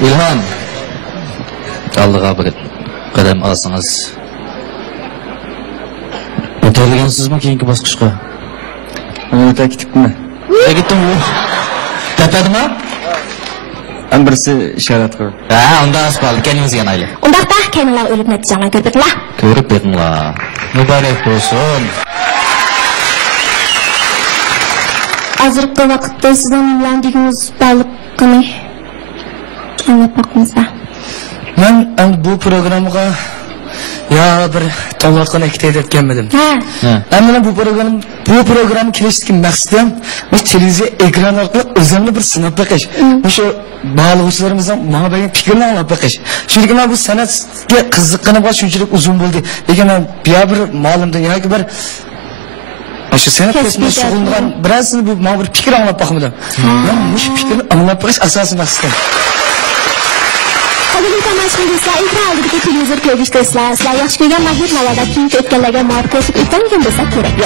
1. İlham, aldığa bir qadam alsanız. O'tiragansizmi keyingi bosqichga? O'ta ketibmi? Ketdimmi? Tepedimi? Birisi ishorat qildi. Ha, unda asfalt kendinizga ayli. Undaqda keninglar o'lib natijalarni ko'rib beringlar. Ko'rib beringlar. Muborak bo'lsin. Hozirgi vaqtda sizdan nimlarningiz baliqni anglab boqmamizda. Men bu programga ya bir tanloqni ikkita etganmidim. Amma bu program kirishdagi maqsadim bu televiziya ekrani orqali o'zimni bir sinab baqish. O'sha baliqchilarimizdan mana bu fikrni anglab baqish. Chunki men bu san'atga qiziqqanim bor shunchalik uzun bo'ldi. Lekin men bir ma'lumdan yoki bir o'sha san'at bilan shug'ullangan birazini bu men bir fikr anglab boqmadim. Men bu fikrni anglab baqish asosiy maqsadim. Qadrli tomoshabinlar, ekran oldidagi televizor ko'rishdaysizlar. Sizlar yaxshi ko'rgan mahir navoda keyingi o'tganlarga muvofiq ko'rsatib o'tgan bo'lsa kerak.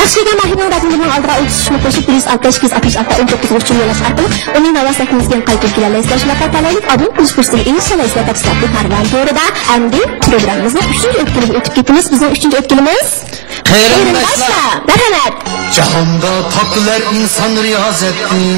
Yaxshi ko'rgan mahirning raqamidan oldira o'tishni qo'shib 165 uchun yo'lash orqali uning navo sahifamizga qaytib kelalaysizlar. Shunaqa talaylik obun qilish fursatini inshaalloh sizlar tafsilotli Marvan to'rida endi programmamizni 3-o'tkilga o'tib ketamiz. Bizning 3-o'tkilimiz Xayrulloh. Marhamat. Jahonda topdilar inson riyozatni.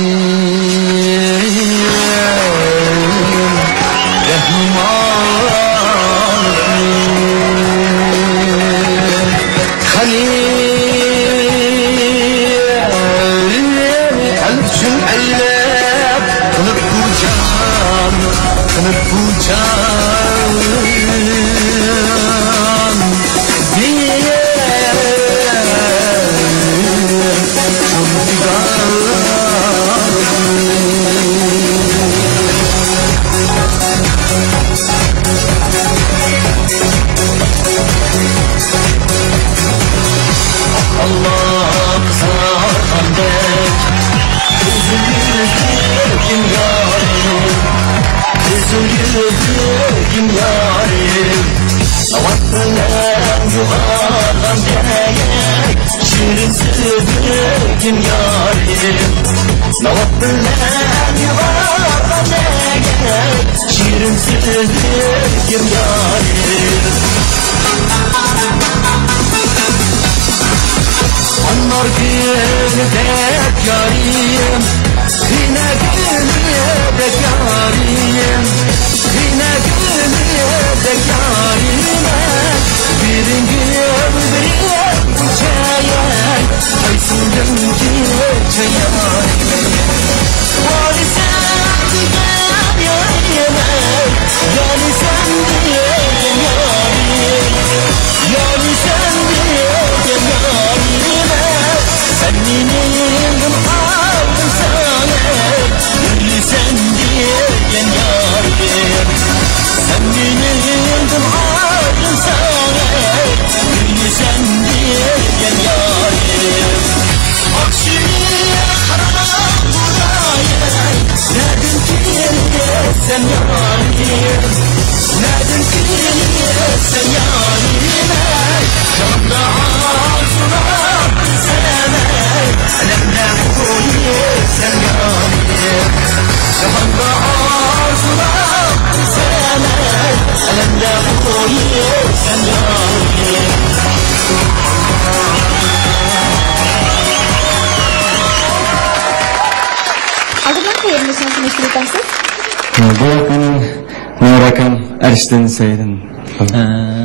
Erişten saydım.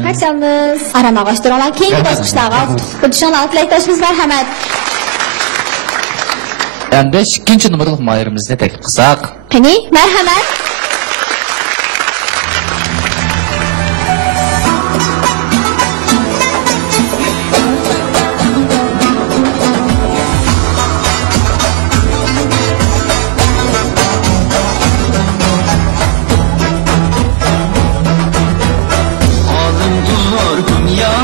Barchamiz arama ağaçtıralar keyingi bosqichlarga o'tishni tilaymiz. Marhamat. Endi 2-numaralı mahirimizni taklif qilsak. Qani, marhamat. Dünya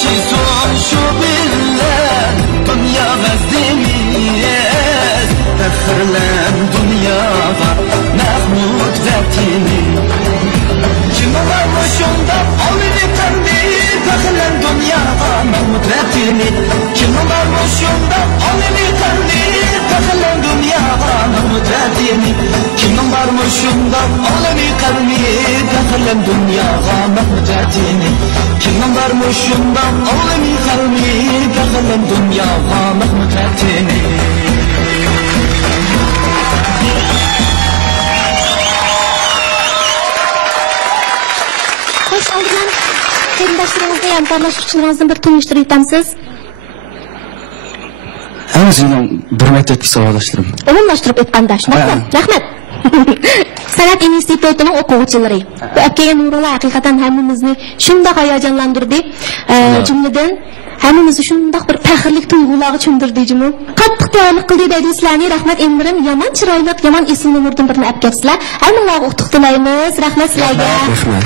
Çizon şu bille dünya gazdemiz Fəxrlən dünyada Məhmud vətini Kim olarmış onda Alini pəndi Fəxrlən dünyada Məhmud vətini Kim olarmış onda Alini pəndi Fəxrlən dünyada Məhmud vətini Kim olarmış onda Alini pəndi Fəxrlən dünyada Məhmud vətini Kim olarmış onda Alini pəndi Fəxrlən dünyada Məhmud vətini Hoş aldığın kardeşlerimizle yanlarlaşmışçılarınızın bir tunuştur yutamsız. Hem senin bir mektepki savaşlarım. Umumlaştırıp etkandaş. Rahmet. Sanat institutunun okuvchiları. Bu Abkaya Nurullah hakikaten hemimizni şunda hayacanlandırdı. Cümleden hemimizni şunda bir pəxirlik duyğulağı çöndürdü cümle. Qattiq tayyorlik qildi deydi sizlarni rahmat emdirim. Yaman chiroyli, yaman esin umurdan birini olib kelibsizlar. Hammalarga utuq tilaymiz. Rahmat sizlarga. Rahmat.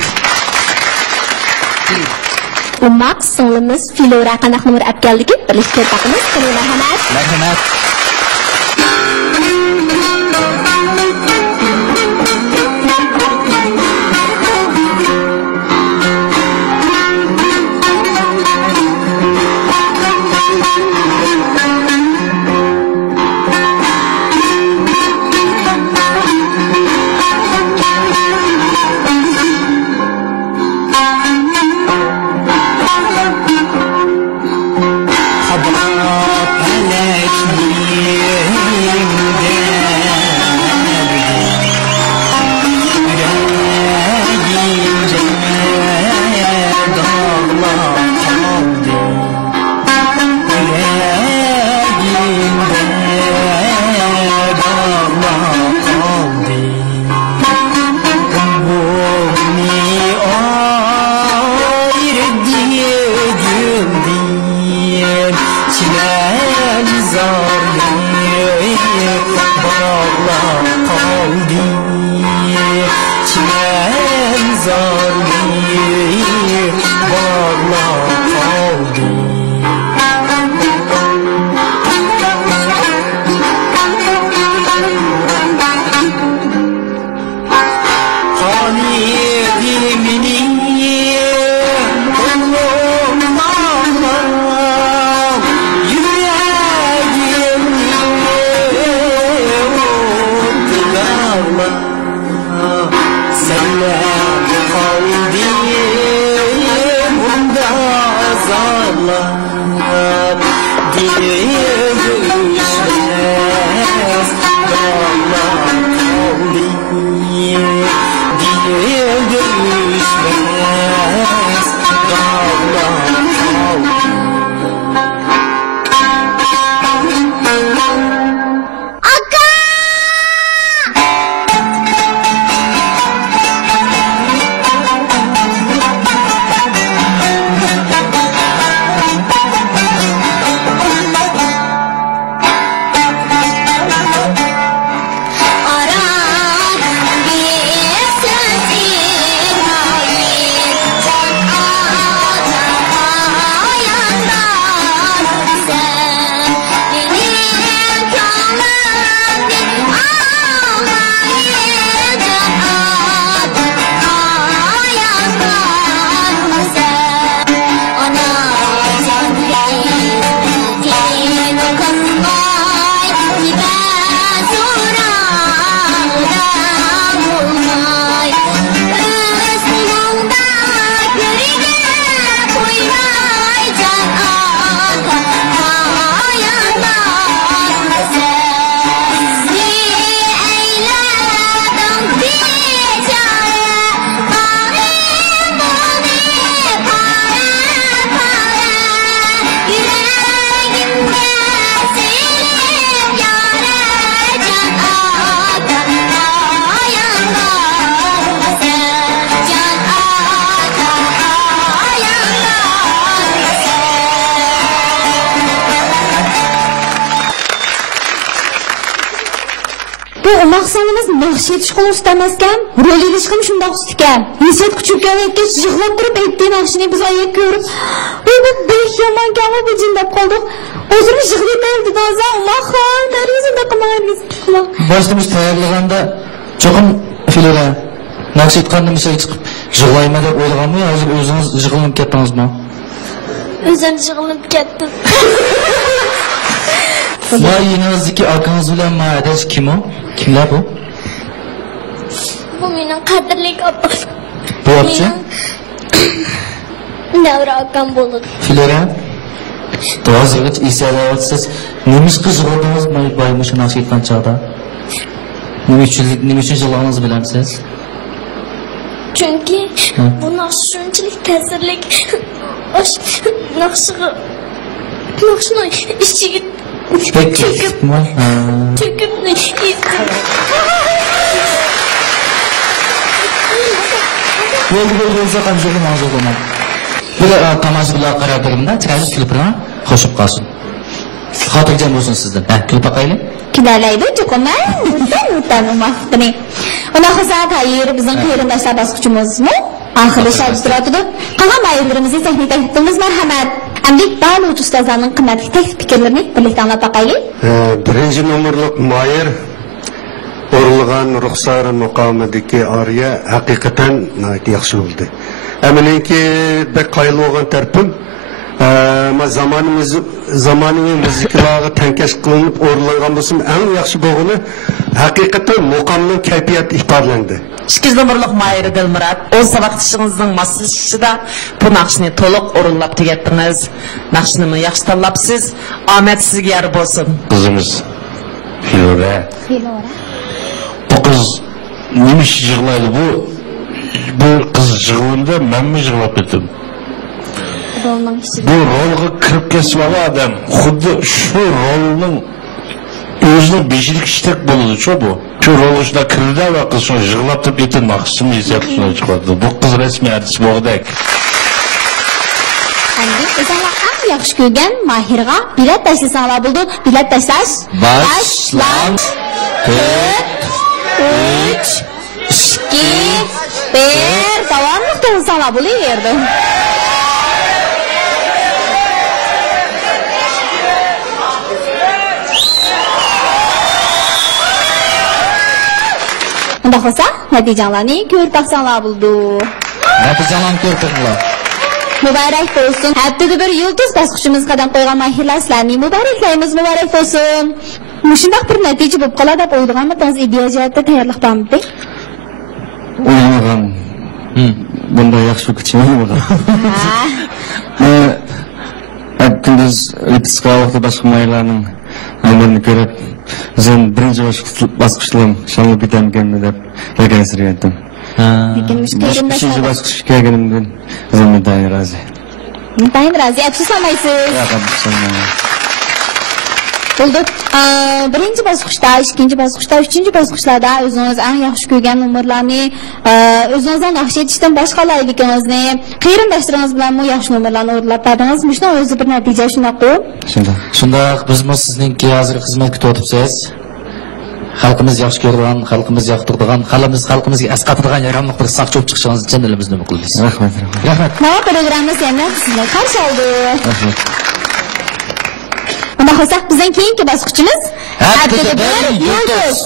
Max singlimiz Filora qanaq numar olib keldik? Birlikda taqimiz. Marhamat. Marhamat. Maqsadimiz yaxshi yetishqin ustamazkan, rol ilishqim shundoq ustkan. Yesat kuchukkan etgach, yig'lab turib aytgan yaxshini biz oyoq ko'rib, "Voy bir yaman gama bıcındap kaldık. Özürü şıklı derdi daza. Allah'ım. Neredesin de kımayın. Başlamış tayarlığında çoğum filere nakşet kandım çıkıp jığlayma dep oylagan mı? Hazır özünüz jığılınıp kettiniz mi? Özüm jığılınıp kettim. Mayınızdaki arkanız bilen ma'adaş kim o? Kimler bu? Bu mening qadrli opam. Bu opchi? Davra akam bo'ladi. Filere? Hozirgacha eslaryapsiz. Nemish qiziqdingiz baymush nakşet etgan chog'da? Nima uchun jilg'aningizni bilamsiz? Chunki bu naqsh shunchalik ta'sirlik. Naqshni ichiga Tüküp ne istedim. Bo'ldi zakan jo'g'im hozirman. Bular tomosha bilan qaradirimda, chiroyli klipni qo'shib qolsin. Xotirjam bo'lsin sizdan. Ha, klip aqayli. Kidalaydi cho'qimay, o'tan maqtini. Ona xizmat hayır bizning qarindoshlar bosqichimizmi? Oxirlashib turadi. Qolgan ayollarimizni texnik taklifimiz marhamat. Amdik ba'zi ustozlarning qimmatli taklif fikrlarini birlikda anglab baqaylik. Birinchi nomerlik Mayir o'rilgan ruxsar muqomidagi ariya haqiqatan yaxshi bo'ldi. Aminki bek qayilgan tarpim zamonaviy muzikalarga tankash qilinib o'rlangan bo'lsa, eng yaxshi bo'lgani haqiqatan muqomning kayfiyati ifodalandi. 2 nomerlik Mayir Dilmurod, o'z saboqchingizning moslashishida bu naqshni to'liq o'rinlab tugatdingiz. Naqshni yaxshi tanlabsiz. Omad sizga yor bo'lsin. Qizimiz Filora. Bu qiz nima yig'laydi bu qiz yig'landa menmi yig'lab ketdim. Bu rolga kirib ketsa odam xuddi shu rolning o'zini bejirik ishtak bo'ladi bu. Shu rolga shuna kirdi va qiz shuni yig'lab turib ketdi, maqsadni eslatishni chiqardi. Bu qiz rasmiy artist bo'ldi. Endi o'zinglar eng yaxshi ko'rgan Mahirga bilet tashlasanlar bo'ldi. Bilet tashlash boshlan. 4 3 2 1 davomli tashlasanlar bo'laverdi. Unda bo'lsa, natijalarni ko'rib taqsanlar bo'ldi. Natijalarni ko'rib taqinglar. Muborak bo'lsin. Haftada bir yulduz bosqichimiz qadam qo'ygan mahirlar sizlarni muboraklaymiz, muborak bo'lsin. Mushundaq bir natija bo'lib qoladi deb o'ylaganmidingiz? Ideya jihatda tayyorliqdamidi? O'ylamagan. Bunday yaxshi kuchim bo'ldi. Kunduz Lipska vaqtida boshqa maylarning nomerini ko'rib, o'zim birinchi bosqichdan shamlab ketamganmi deb yaqinlashtiradim. Lekin mushkillar bosqichga kelganimdan o'zim intayin rozi. Intayin rozi, afsuslanmaysiz. Bo'ldi. Birinchi bosqichda, ikkinchi bosqichda, uchinchi bosqichlarda o'zingiz eng yaxshi ko'rgan nomerlarni o'zingizdan yaxshi etishdan boshqalarligingizni, qarindoshlaringiz bilan bu yaxshi nomerlarni o'rlab berdingiz. Shuna o'zi bir natija shunaqo. Shundoq biz sizningki hozir xizmat kutib o'tibsiz. Xalqimiz yaxshi ko'rgan, xalqimiz yoqtirgan, xalqimizga asqatadigan yaramliq bir saqchi bo'lib chiqishingiz uchun dilimizni umid qilamiz. Rahmat. Rahmat. Nima programmasi yana sizni qarshi oldi. Rahmat. Unda xo'sak bizning keyingi bosqichimiz haftada bir yulduz.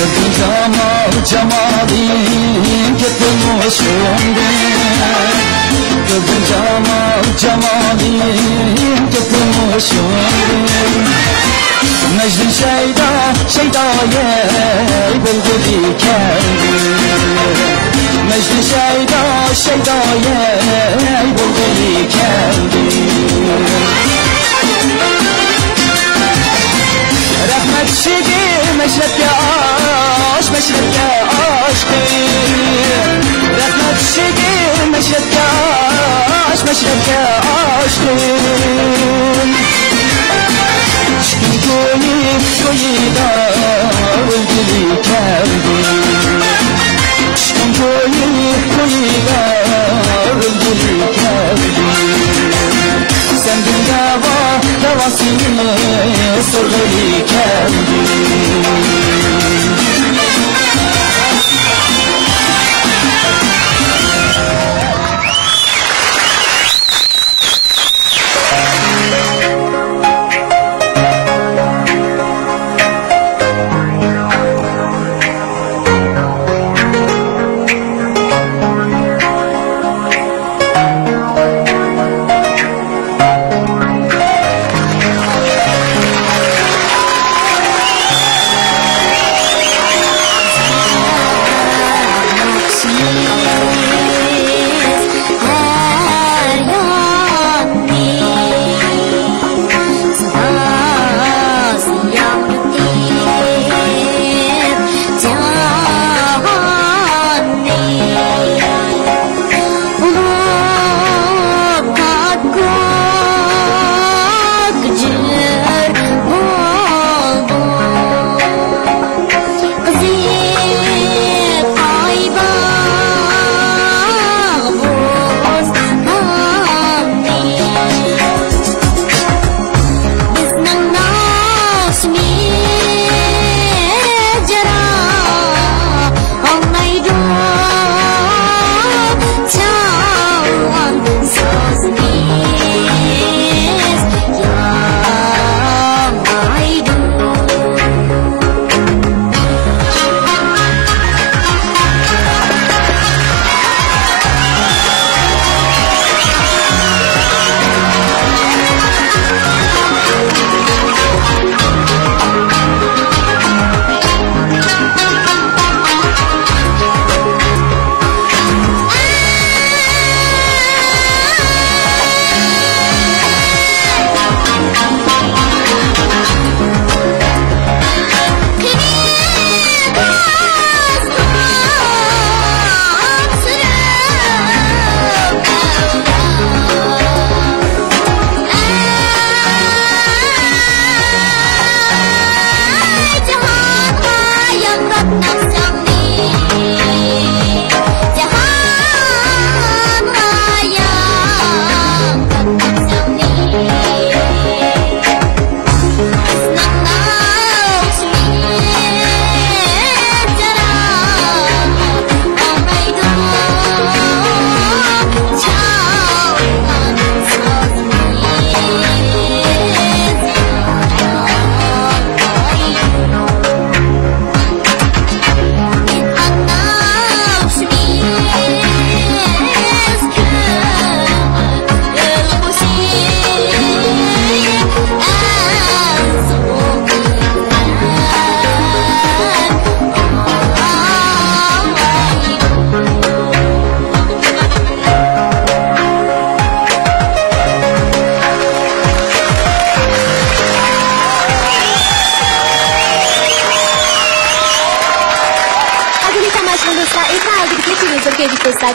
Gördüm cemalim gittim hoşumda. Gördüm cemalim gittim hoşumda. Mecnun şeydaya bulguli kendi. Mecnun şeydaya bulguli kendi. Rahmet şigi meşrepke aşkı. Rahmet şigi meşrepke aşkı. Koyida bulguli kendi. Koyida bulguli kendi. Sendin davasını sorguli kendi.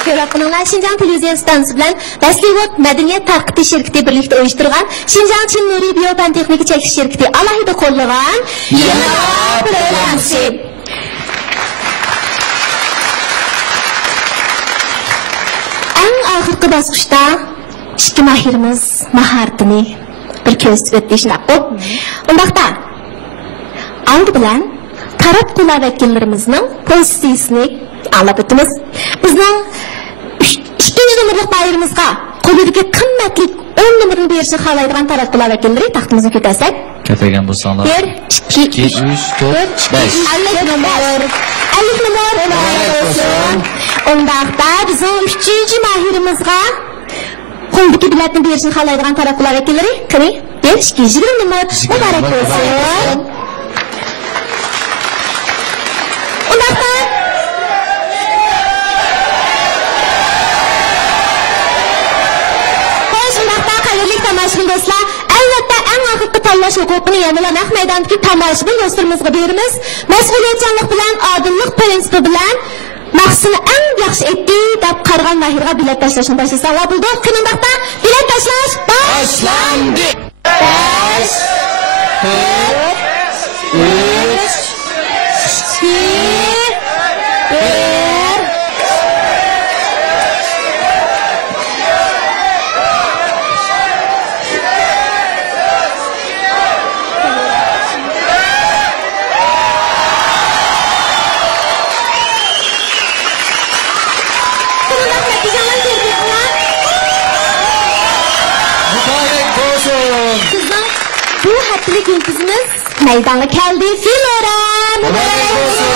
Ko'rib Şinjan televiziya stansiyasi bilan Dastlevot madaniyat tarqitish shirkati birlikda uyushtirgan Şinjan Chin Nuriy Biofan texnika chekish shirkati alohida qo'llagan Yevropa eng oxirgi bosqichda ikki mahirimiz mahoratini bir ko'rsatib o'tdi shunaqmi? Undaqda oldi bilan taraf qula vakillarimizning pozitsiyasini anglab o'tamiz. Bizning ikkinchi nomerlik bayirimizga qo'lidagi qimmatli 10 nomerni berishni xohlaydigan taraf qula vakillari taxtimizni ko'tarsak. Köpeygen bulsanlar. 1, 2, 3, 4, 5. 50 numar. 50 numar olsun. Ondaqda bizim 3-cü mahirimizga qo'ldagi biletni berishni xohlaydigan taraflar vakillari qani 5, 2, 20 numar muborak bo'lsin. Ondaqda qayerlik tomoshabin do'stlar, albatta eng oxirgi tanlash huquqini yana naq maydondagi tomoshabin do'stlarimizga beramiz. Mas'uliyatchanlik bilan, odillik prinsipi bilan maqsadni eng yaxshi etdi deb qargan mahirga bilet tashlashni boshlasalar bo'ldi. Qandoqda bilet tashlash boshlandi. 5, 4, 3, 2, 1. Bu haftalık yıldızımız meydana geldi. Filora! Mübarek olsun!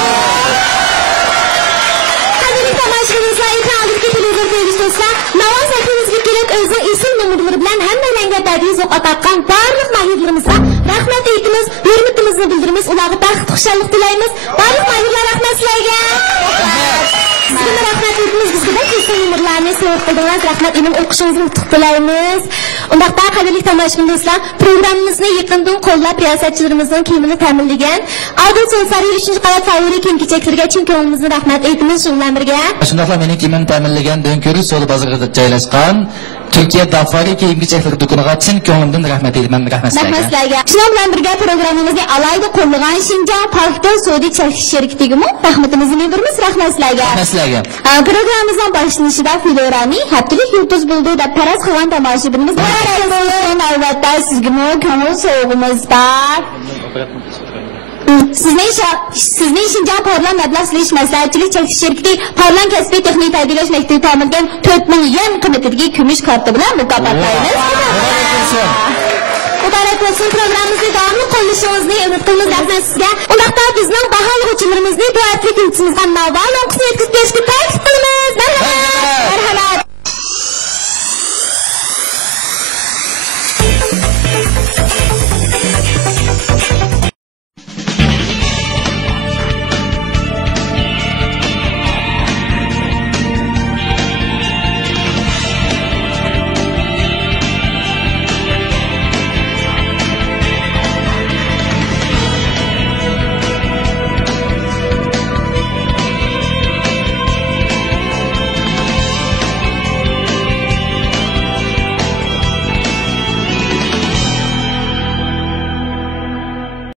Kadirlik tamaşkınızla ekranlık televizyon koyucusuzlar, Navaz hepimizge gelip özün isim numurları bilen hemmelenge dədiniz oq atakkan barlıq mahirlerimizga rahmet eytimiz, hürmetimizni bildirimiz, ulağı baxt, xuşallık dilayimiz. Barlıq mahirler rahmet sizlerge! Sizge rahmet eytimiz, bizge de isim numurlarını soğuk kıldığınız rahmet emin okuşunuzu mutluluk dilayimiz. Ondaqda qadirlik tomoshabin do'stlar, programmamizni yaqindan qo'llab riyosatchilarimizning kiyimini ta'minlagan Adil So'nsari 3-qavat favori kiyim-kechaklarga chin ko'nglimizdan rahmat aytamiz shundan birga. Shundaqla mening kiyimimni ta'minlagan Do'nkuri So'li bozorida joylashgan Turkiya Dafari kiyim-kechaklar do'koniga chin ko'nglimdan rahmat aytaman. Rahmat sizlarga. Shundan bilan birga programmamizni alayda qo'llagan Shinjon Parkda Sodi Charxish sherikligiga rahmatimizni bildiramiz. Rahmat sizlarga. Rahmat sizlarga. Programmamizning boshlanishida Filorani haftalik yulduz bo'ldi deb faraz qilgan tomoshabinimiz albatta sizga ko'ngil so'g'imiz bor. Sizning Shinjon Parlament mablag' silish maslahatchilik sherikli Parlament kasbiy texnik tarbiyalash maktabi ta'minlagan 4000 yen qiymatidagi kumush karta bilan mukofotlaymiz. Muborak bo'lsin. Programmamizni davomli qo'llashingizni umid qilamiz. Rahmat sizga. Undaqda bizning baholg'uvchilarimizni bu haftalik yurtimizga navbatdan yetkazib berishga